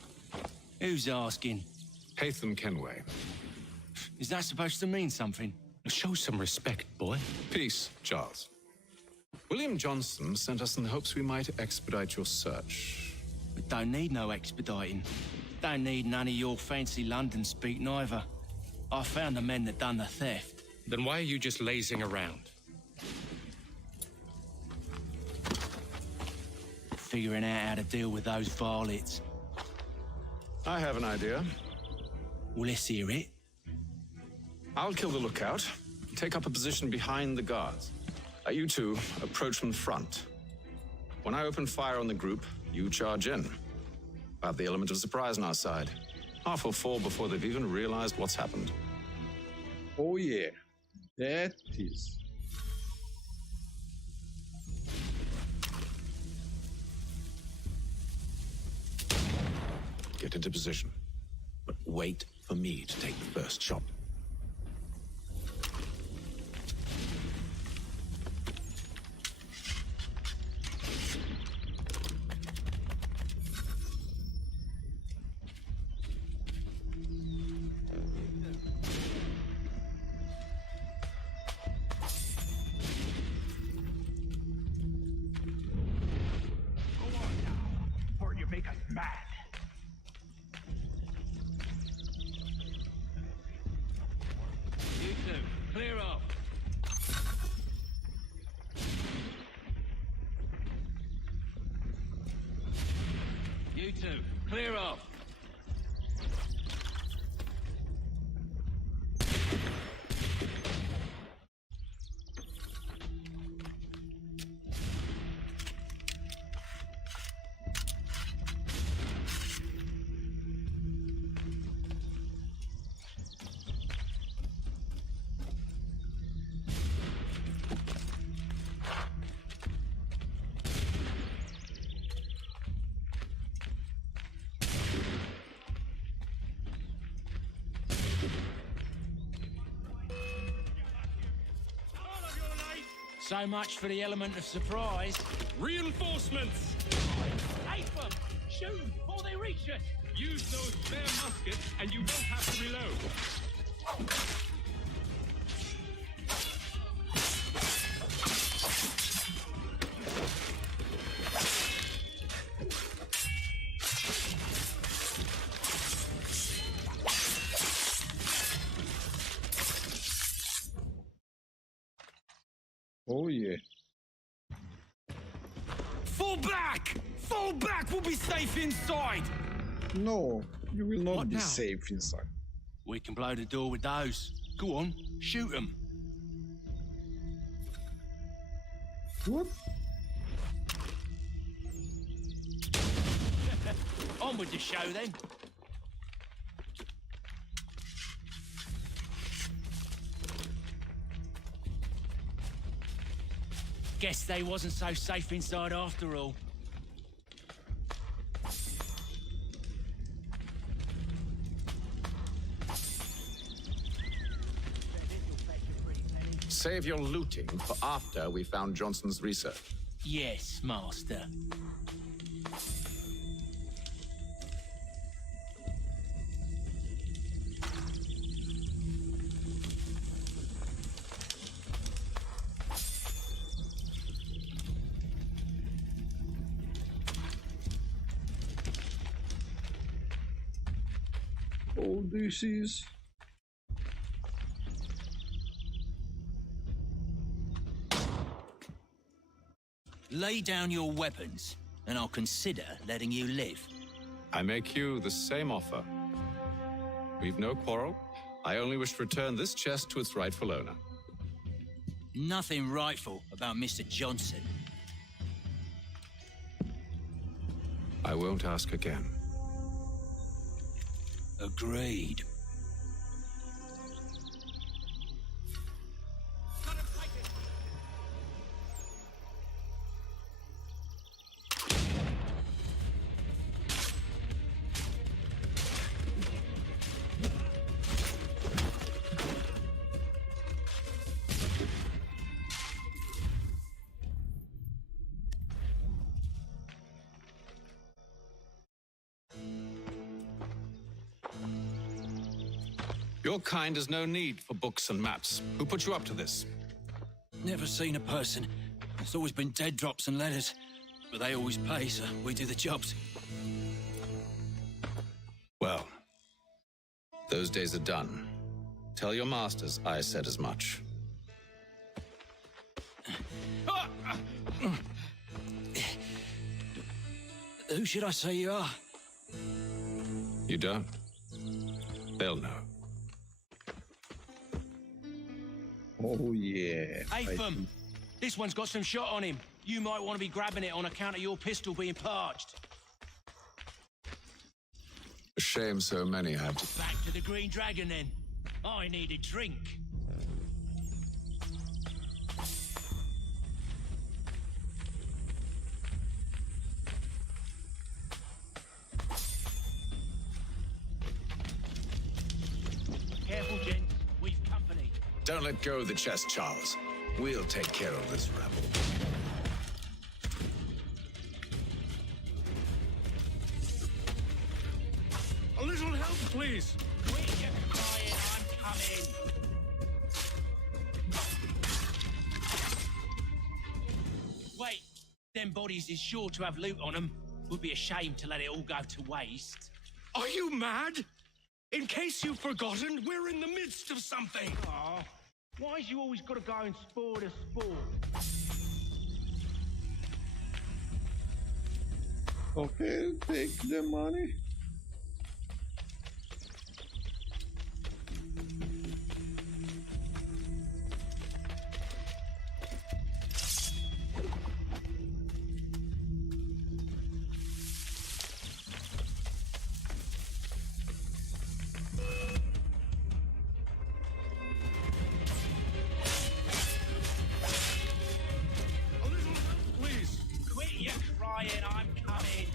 Who's asking? Haytham Kenway. Is that supposed to mean something? Show some respect, boy. Peace, Charles. William Johnson sent us in the hopes we might expedite your search. We don't need no expediting. Don't need none of your fancy London speak neither. I found the men that done the theft. Then why are you just lazing around? figuring out how to deal with those varlets. I have an idea. Well, let's hear it. I'll kill the lookout, take up a position behind the guards. You two approach from the front. When I open fire on the group, you charge in. I have the element of surprise on our side. Half will fall before they've even realized what's happened. Oh yeah, that is. Get into position, but wait for me to take the first shot. Clear off. So much for the element of surprise. Reinforcements! Snipe them! Shoot them before they reach us! Use those spare muskets and you won't have to reload. Oh yeah. Fall back! Fall back! We'll be safe inside! No, you will not What be now? safe inside. We can blow the door with those. Go on, shoot them. What? On with the show then. Guess they wasn't so safe inside after all. Save your looting for after we found Johnson's research. Yes, Master. Oh, this is. Lay down your weapons, and I'll consider letting you live. I make you the same offer. We've no quarrel. I only wish to return this chest to its rightful owner. Nothing rightful about Mr. Johnson. I won't ask again. Agreed. Your kind has no need for books and maps. Who put you up to this? Never seen a person. It's always been dead drops and letters. But they always pay, so we do the jobs. Well, those days are done. Tell your masters I said as much. Who should I say you are? You don't? They'll know. Oh, yeah. Apham, this one's got some shot on him. You might want to be grabbing it on account of your pistol being parched. A shame so many have to... Back to the Green Dragon, then. I need a drink. Careful, gent. We've company. Don't let go of the chest, Charles. We'll take care of this rebel. A little help, please. Quick, you crying, I'm coming. Wait, them bodies is sure to have loot on them. Would be a shame to let it all go to waste. Are you mad? In case you've forgotten, we're in the midst of something. Aw, why's you always got to go and spoil the sport? Okay, take the money. Please. Quit your crying, I'm coming.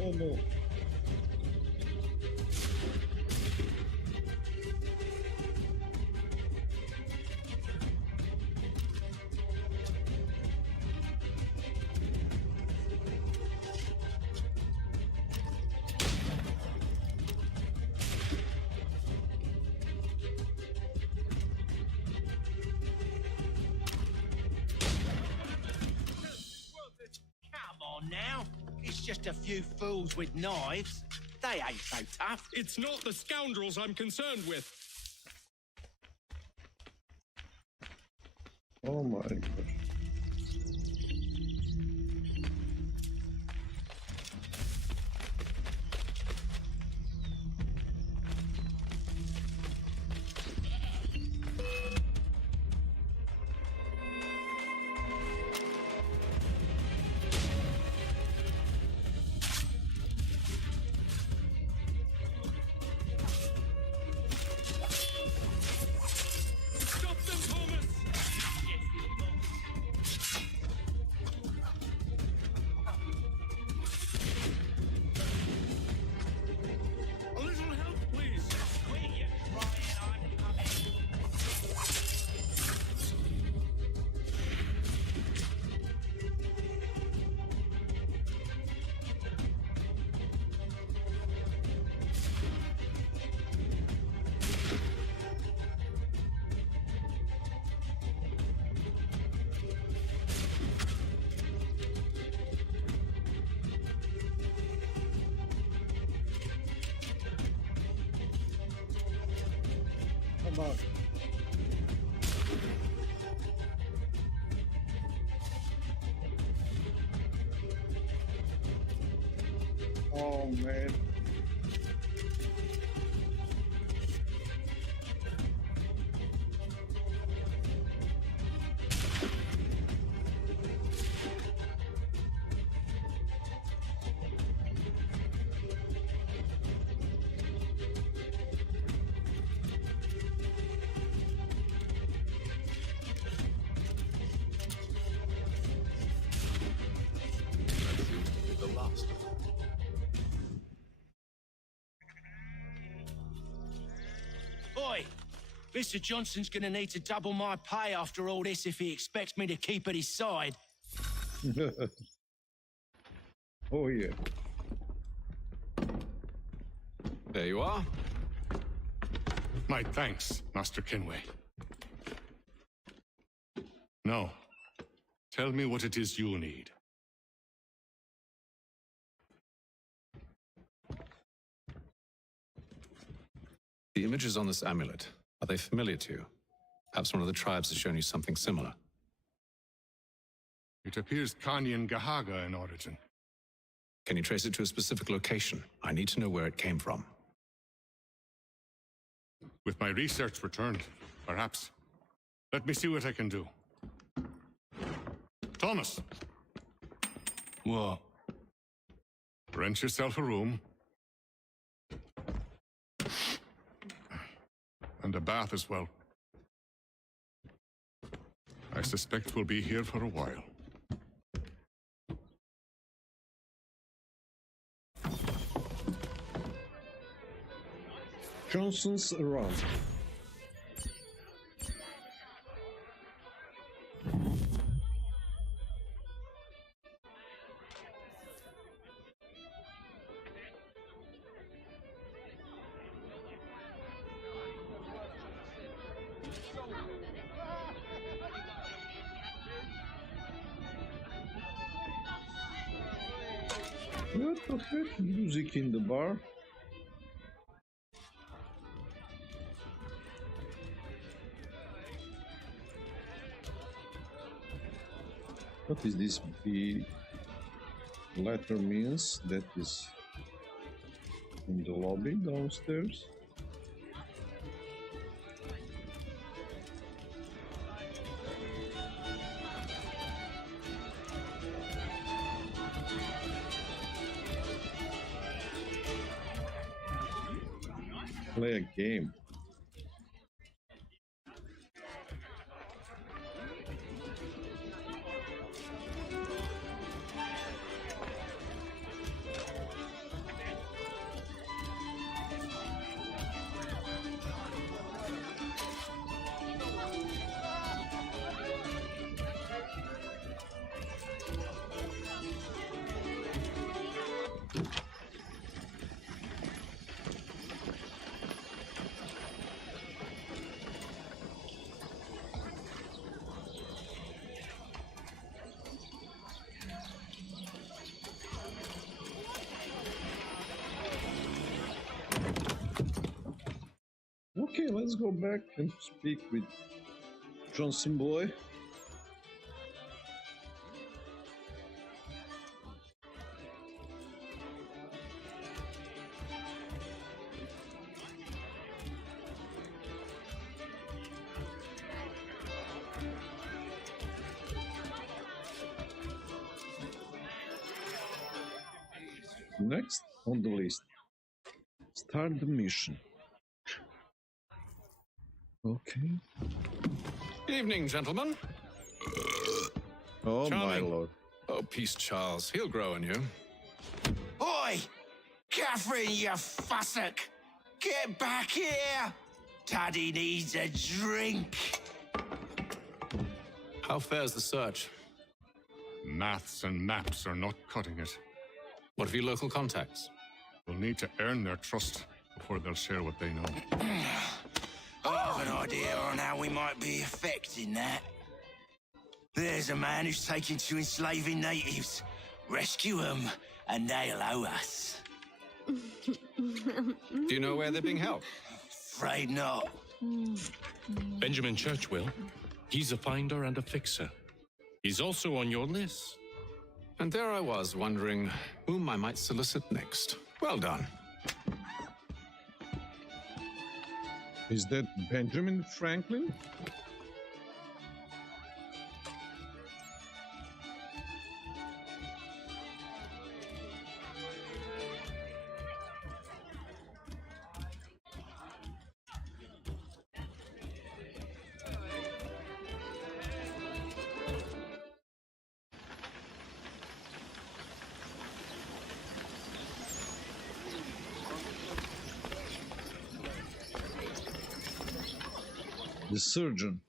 Oh no. Come on now. It's just a few fools with knives. They ain't so tough. It's not the scoundrels I'm concerned with. Oh my gosh. Stop them, Thomas! A little help, please. Quit your crying, I'm coming. Come on. Oh man. The last. Oi! Mr. Johnson's gonna need to double my pay after all this if he expects me to keep at his side. Oh yeah. There you are. My thanks, Master Kenway. Now, tell me what it is you'll need. The images on this amulet, are they familiar to you? Perhaps one of the tribes has shown you something similar. It appears Kanyan Gahaga in origin. Can you trace it to a specific location? I need to know where it came from. With my research returned, perhaps. Let me see what I can do. Thomas! What? Rent yourself a room. And a bath as well. I suspect we'll be here for a while. Johnson's around. What the heck? Music in the bar? What is this? The letter means that is in the lobby downstairs. Play a game. Okay, let's go back and speak with Johnson boy. Next on the list, start the mission. Okay. Evening, gentlemen. Oh, Charming. my lord. Oh, peace, Charles. He'll grow on you. Oi! Catherine, you fussock! Get back here! Taddy needs a drink. How fares the search? Maths and maps are not cutting it. What of your local contacts? We'll need to earn their trust before they'll share what they know. I have an idea on how we might be affecting that. There's a man who's taken to enslaving natives. Rescue them, and they'll owe us. Do you know where they're being held? Afraid not. Benjamin Churchwill. He's a finder and a fixer. He's also on your list. And there I was, wondering whom I might solicit next. Well done. Is that Benjamin Franklin? The surgeon.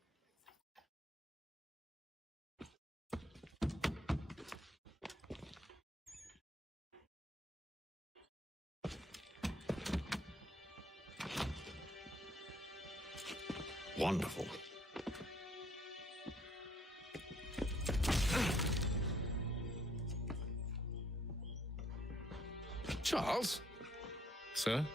Wonderful. Charles? Sir?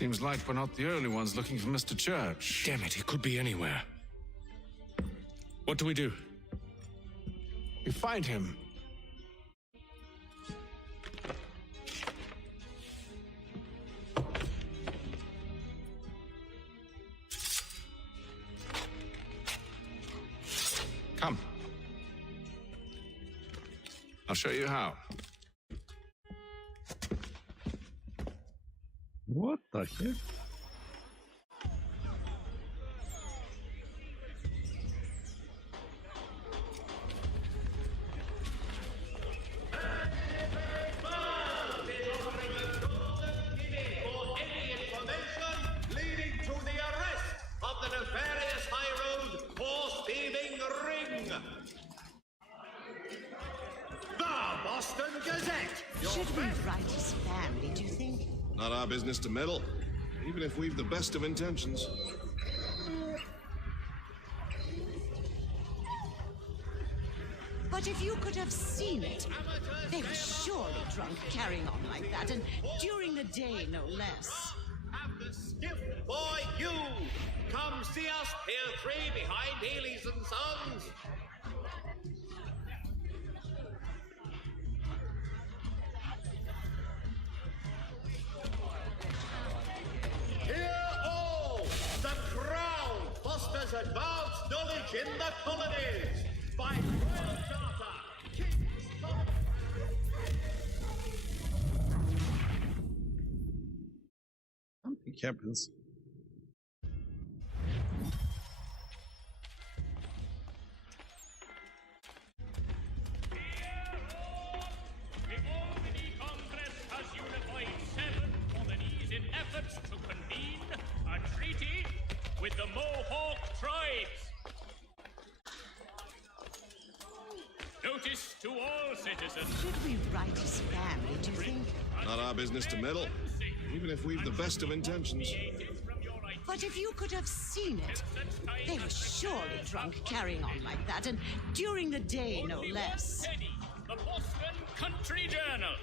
Seems like we're not the only ones looking for Mr. Church. Damn it, he could be anywhere. What do we do? We find him. Come. I'll show you how. What the heck? Should we write his family, do you think? Not our business to meddle, even if we've the best of intentions. But if you could have seen it, they were surely drunk carrying on like that, and during the day, no less. Have the skiff for you! Come see us, Pier 3, behind Healy's and Sons! Hear all! The Crown fosters advanced knowledge in the colonies! By Royal Charter, King's College... Something happens. Efforts to convene a treaty with the Mohawk tribes. Notice to all citizens. Should we write his family, do you think? Not our business to meddle, even if we've the best of intentions. But if you could have seen it, they were surely drunk carrying on like that, and during the day, no less. The Boston Country Journal.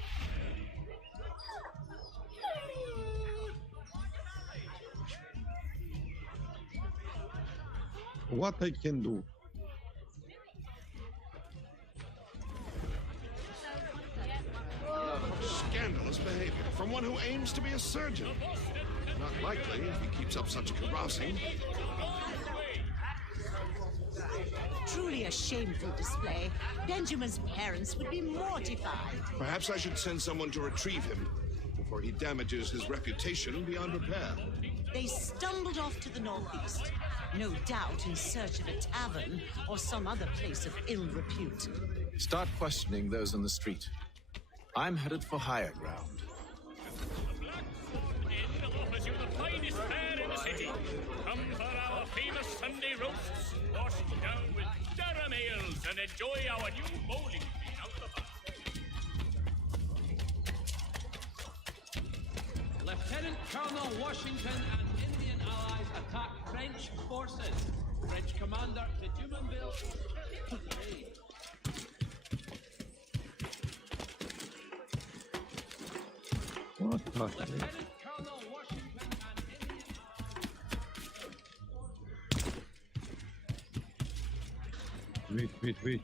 What I can do? Scandalous behavior from one who aims to be a surgeon. Not likely if he keeps up such carousing. Truly a shameful display. Benjamin's parents would be mortified. Perhaps I should send someone to retrieve him before he damages his reputation beyond repair. They stumbled off to the northeast, no doubt in search of a tavern or some other place of ill repute. Start questioning those in the street. I'm headed for higher ground. Inn offers you the finest fare in the city. Come for our famous Sunday roasts, washed down with Durham ales, and enjoy our new bowling green out the back. Lieutenant Colonel Washington and Indian allies attack French forces. French commander de Jumonville. What the heck? Lieutenant Colonel Washington and Indian Wait.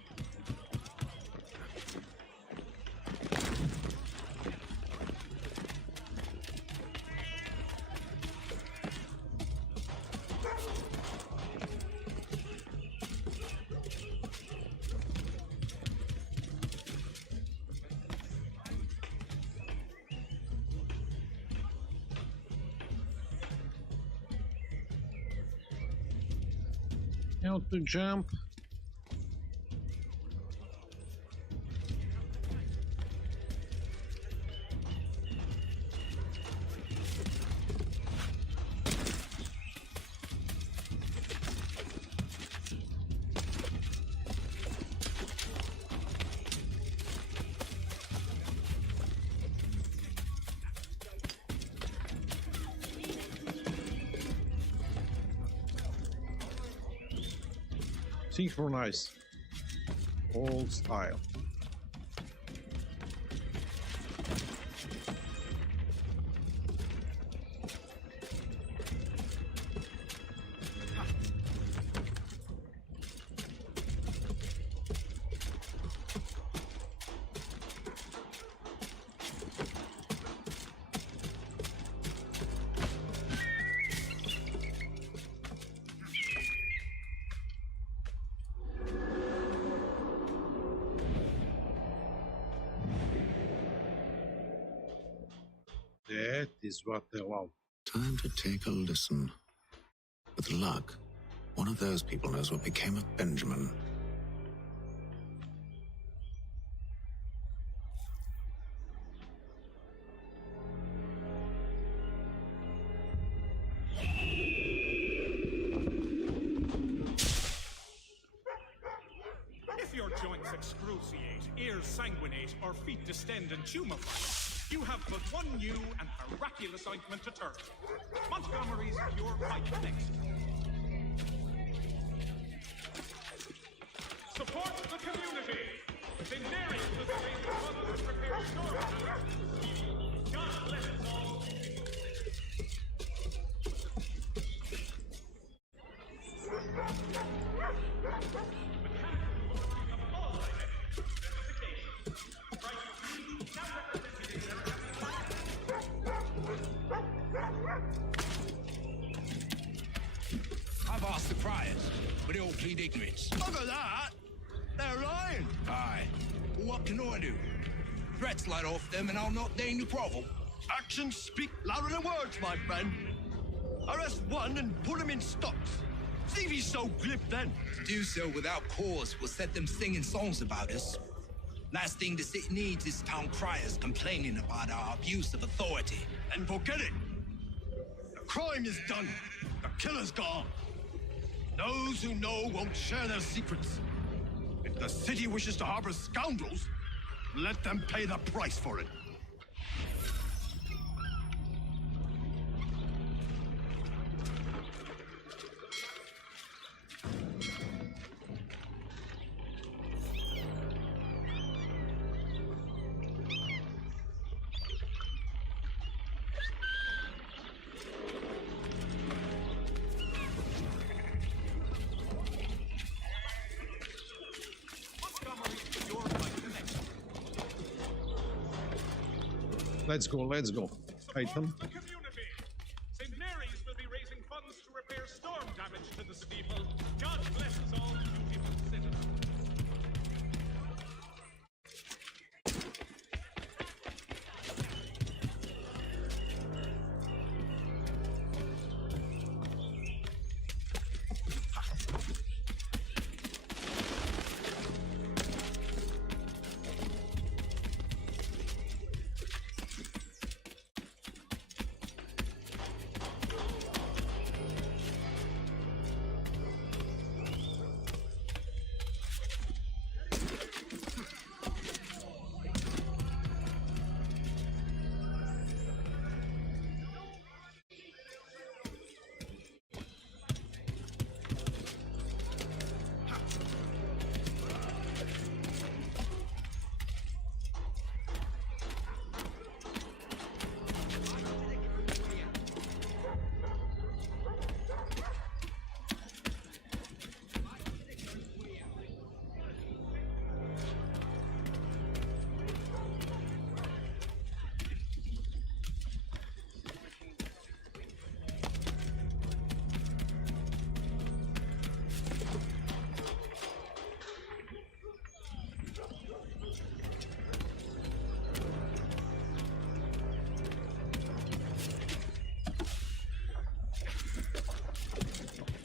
How to jump? Synchronize. Old style. is what they want. Time to take a listen. With luck, one of those people knows what became of Benjamin. If your joints excruciate, ears sanguinate, or feet distend and tumefy, you have but one new and miraculous ointment to turn. Montgomery's Pure Pipe Next. Support the community. St. Mary's was raised funds to prepare storm. God bless us all. I've asked the criers, but they all plead ignorance. Look at that! They're lying! Aye. Well, what can I do? Threats light off them and I'll not deign to grovel. Actions speak louder than words, my friend. Arrest one and put him in stocks. See if he's so glib then. To do so without cause will set them singing songs about us. Last thing the city needs is town criers complaining about our abuse of authority. And forget it. The crime is done. The killer's gone. Those who know won't share their secrets. If the city wishes to harbor scoundrels, let them pay the price for it. Let's go, let's go. Item. The community. St. Mary's will be raising funds to repair storm damage to the steeple. God bless us all, beautiful citizens.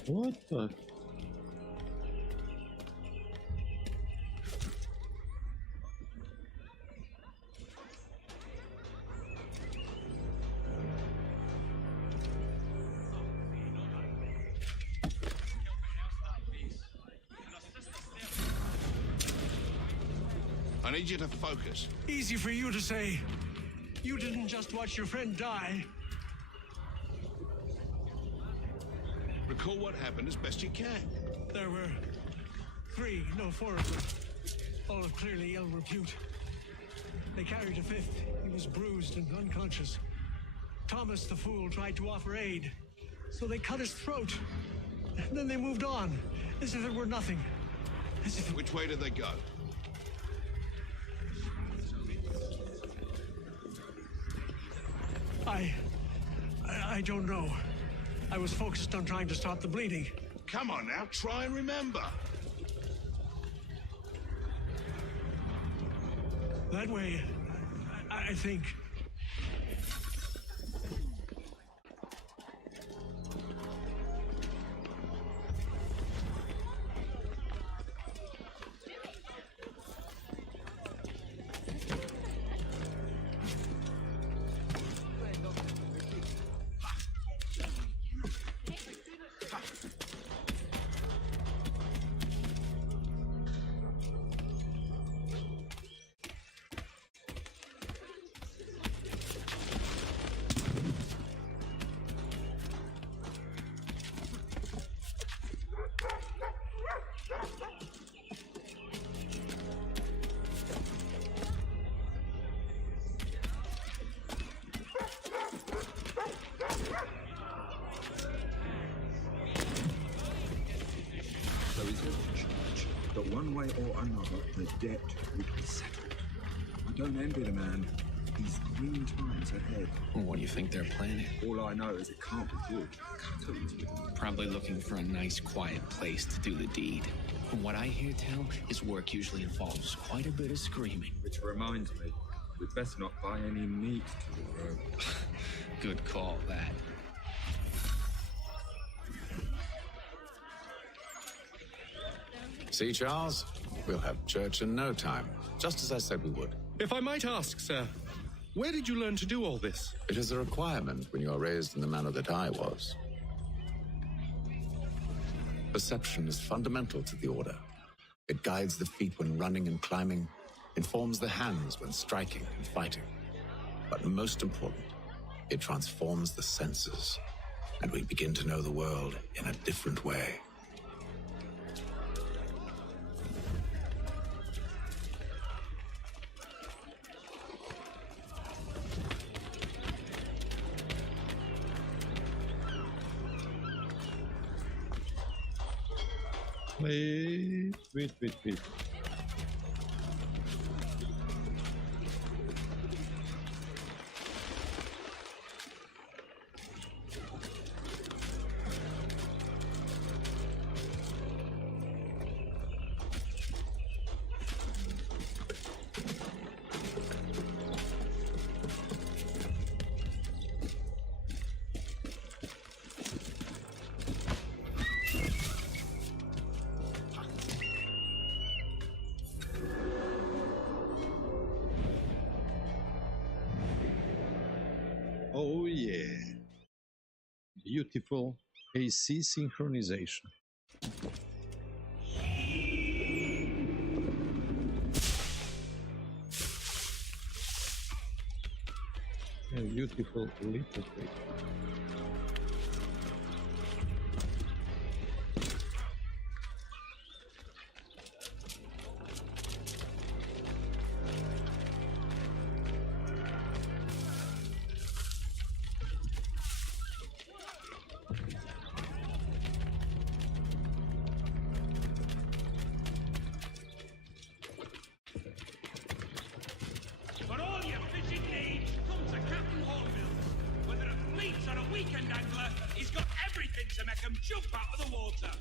What the? I need you to focus. Easy for you to say. You didn't just watch your friend die. Recall what happened as best you can. There were four of them. All of clearly ill repute. They carried a fifth. He was bruised and unconscious. Thomas the fool tried to offer aid, so they cut his throat. And then they moved on, as if it were nothing. Which way did they go? I don't know. I was focused on trying to stop the bleeding. Come on now, try and remember. That way, I think. is of the church that one way or another the debt would be settled. I don't envy the man. He's green times ahead. What do you think they're planning? All I know is it can't be good. Probably looking for a nice, quiet place to do the deed. From what I hear tell, his work usually involves quite a bit of screaming. Which reminds me, we'd best not buy any meat tomorrow. Good call, that. See, Charles? We'll have church in no time, just as I said we would. If I might ask, sir, where did you learn to do all this? It is a requirement when you are raised in the manner that I was. Perception is fundamental to the order. It guides the feet when running and climbing, informs the hands when striking and fighting. But most important, it transforms the senses, and we begin to know the world in a different way. Wait. Oh yeah. Beautiful AC synchronization. A beautiful little thing. For all your fishing needs, come to Captain Hornbill. Whether a fleet or a weekend angler, he's got everything to make him jump out of the water.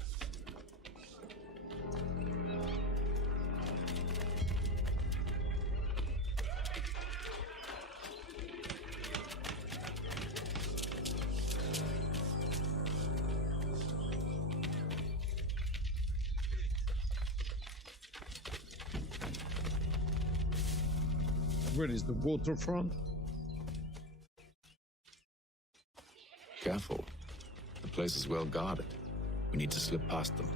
Where is the waterfront? Careful. The place is well guarded. We need to slip past them.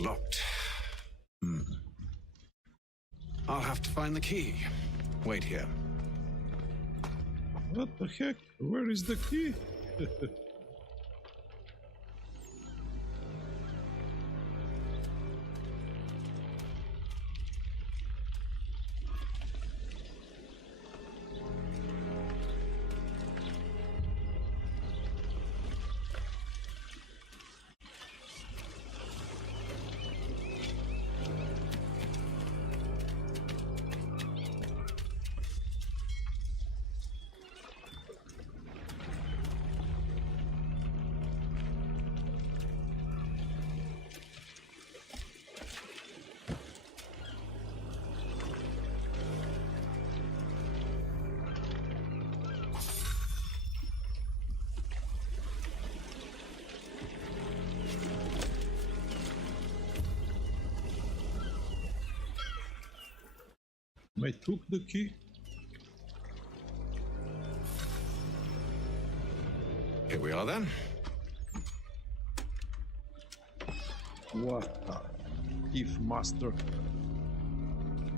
Locked. I'll have to find the key. Wait here. What the heck? Where is the key? I took the key. Here we are then. What a thief master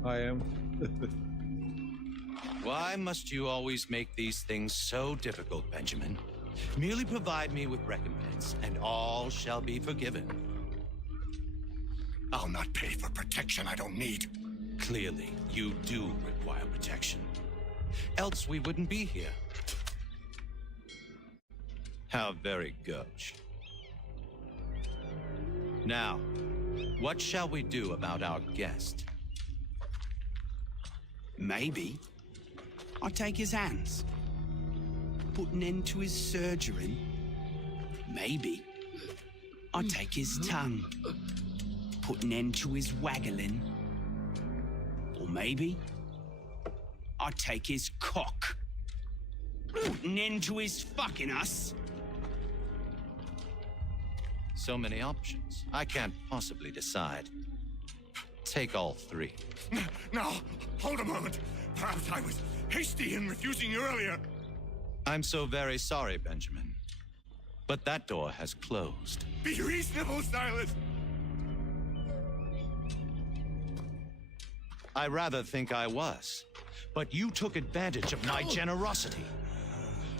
I am. Why must you always make these things so difficult, Benjamin? Merely provide me with recompense, and all shall be forgiven. I'll not pay for protection I don't need. Clearly, you do require protection. Else we wouldn't be here. How very gauche. Now, what shall we do about our guest? Maybe I'll take his hands, put an end to his surgery. Maybe I'll take his tongue, put an end to his waggling. Or maybe I'll take his cock, put an end to his fucking us. So many options. I can't possibly decide. Take all three. No, hold a moment. Perhaps I was hasty in refusing you earlier. I'm so very sorry, Benjamin. But that door has closed. Be reasonable, Silas. I rather think I was. But you took advantage of my generosity.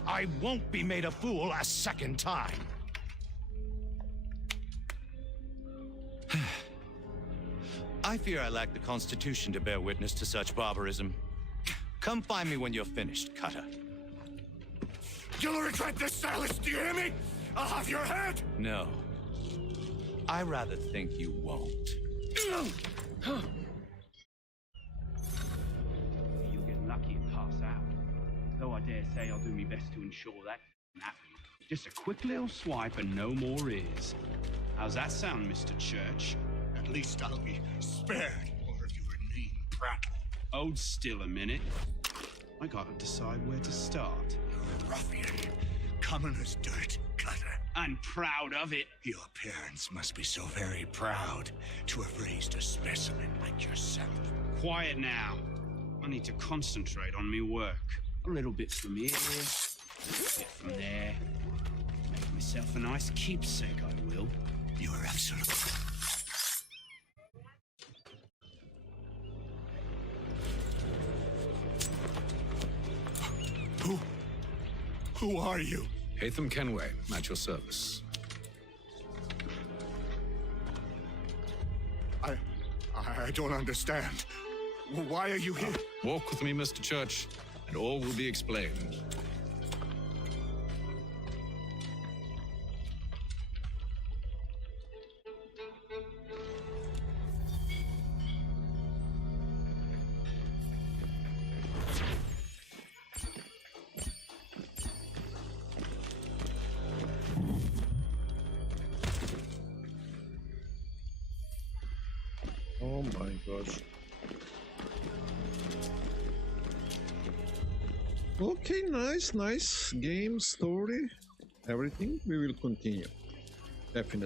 I won't be made a fool a second time. I fear I lack the constitution to bear witness to such barbarism. Come find me when you're finished, Cutter. You'll regret this, Silas, do you hear me? I'll have your head! No. I rather think you won't. You'll get lucky and pass out. Though I dare say I'll do my best to ensure that doesn't happen. Just a quick little swipe and no more is. How's that sound, Mr. Church? At least I'll be spared more of your inane prattle. Hold still a minute. I gotta decide where to start. You're a ruffian. Common as dirt, Cutter. I'm proud of it. Your parents must be so very proud to have raised a specimen like yourself. Quiet now. I need to concentrate on me work. A little bit from here, a little bit from there. Make myself a nice keepsake, I will. You are absolutely... Who are you? Hatham Kenway, at your service. I don't understand. Why are you here? Walk with me, Mr. Church, and all will be explained. Oh my gosh. Okay, nice game, story, everything. We will continue. Definitely.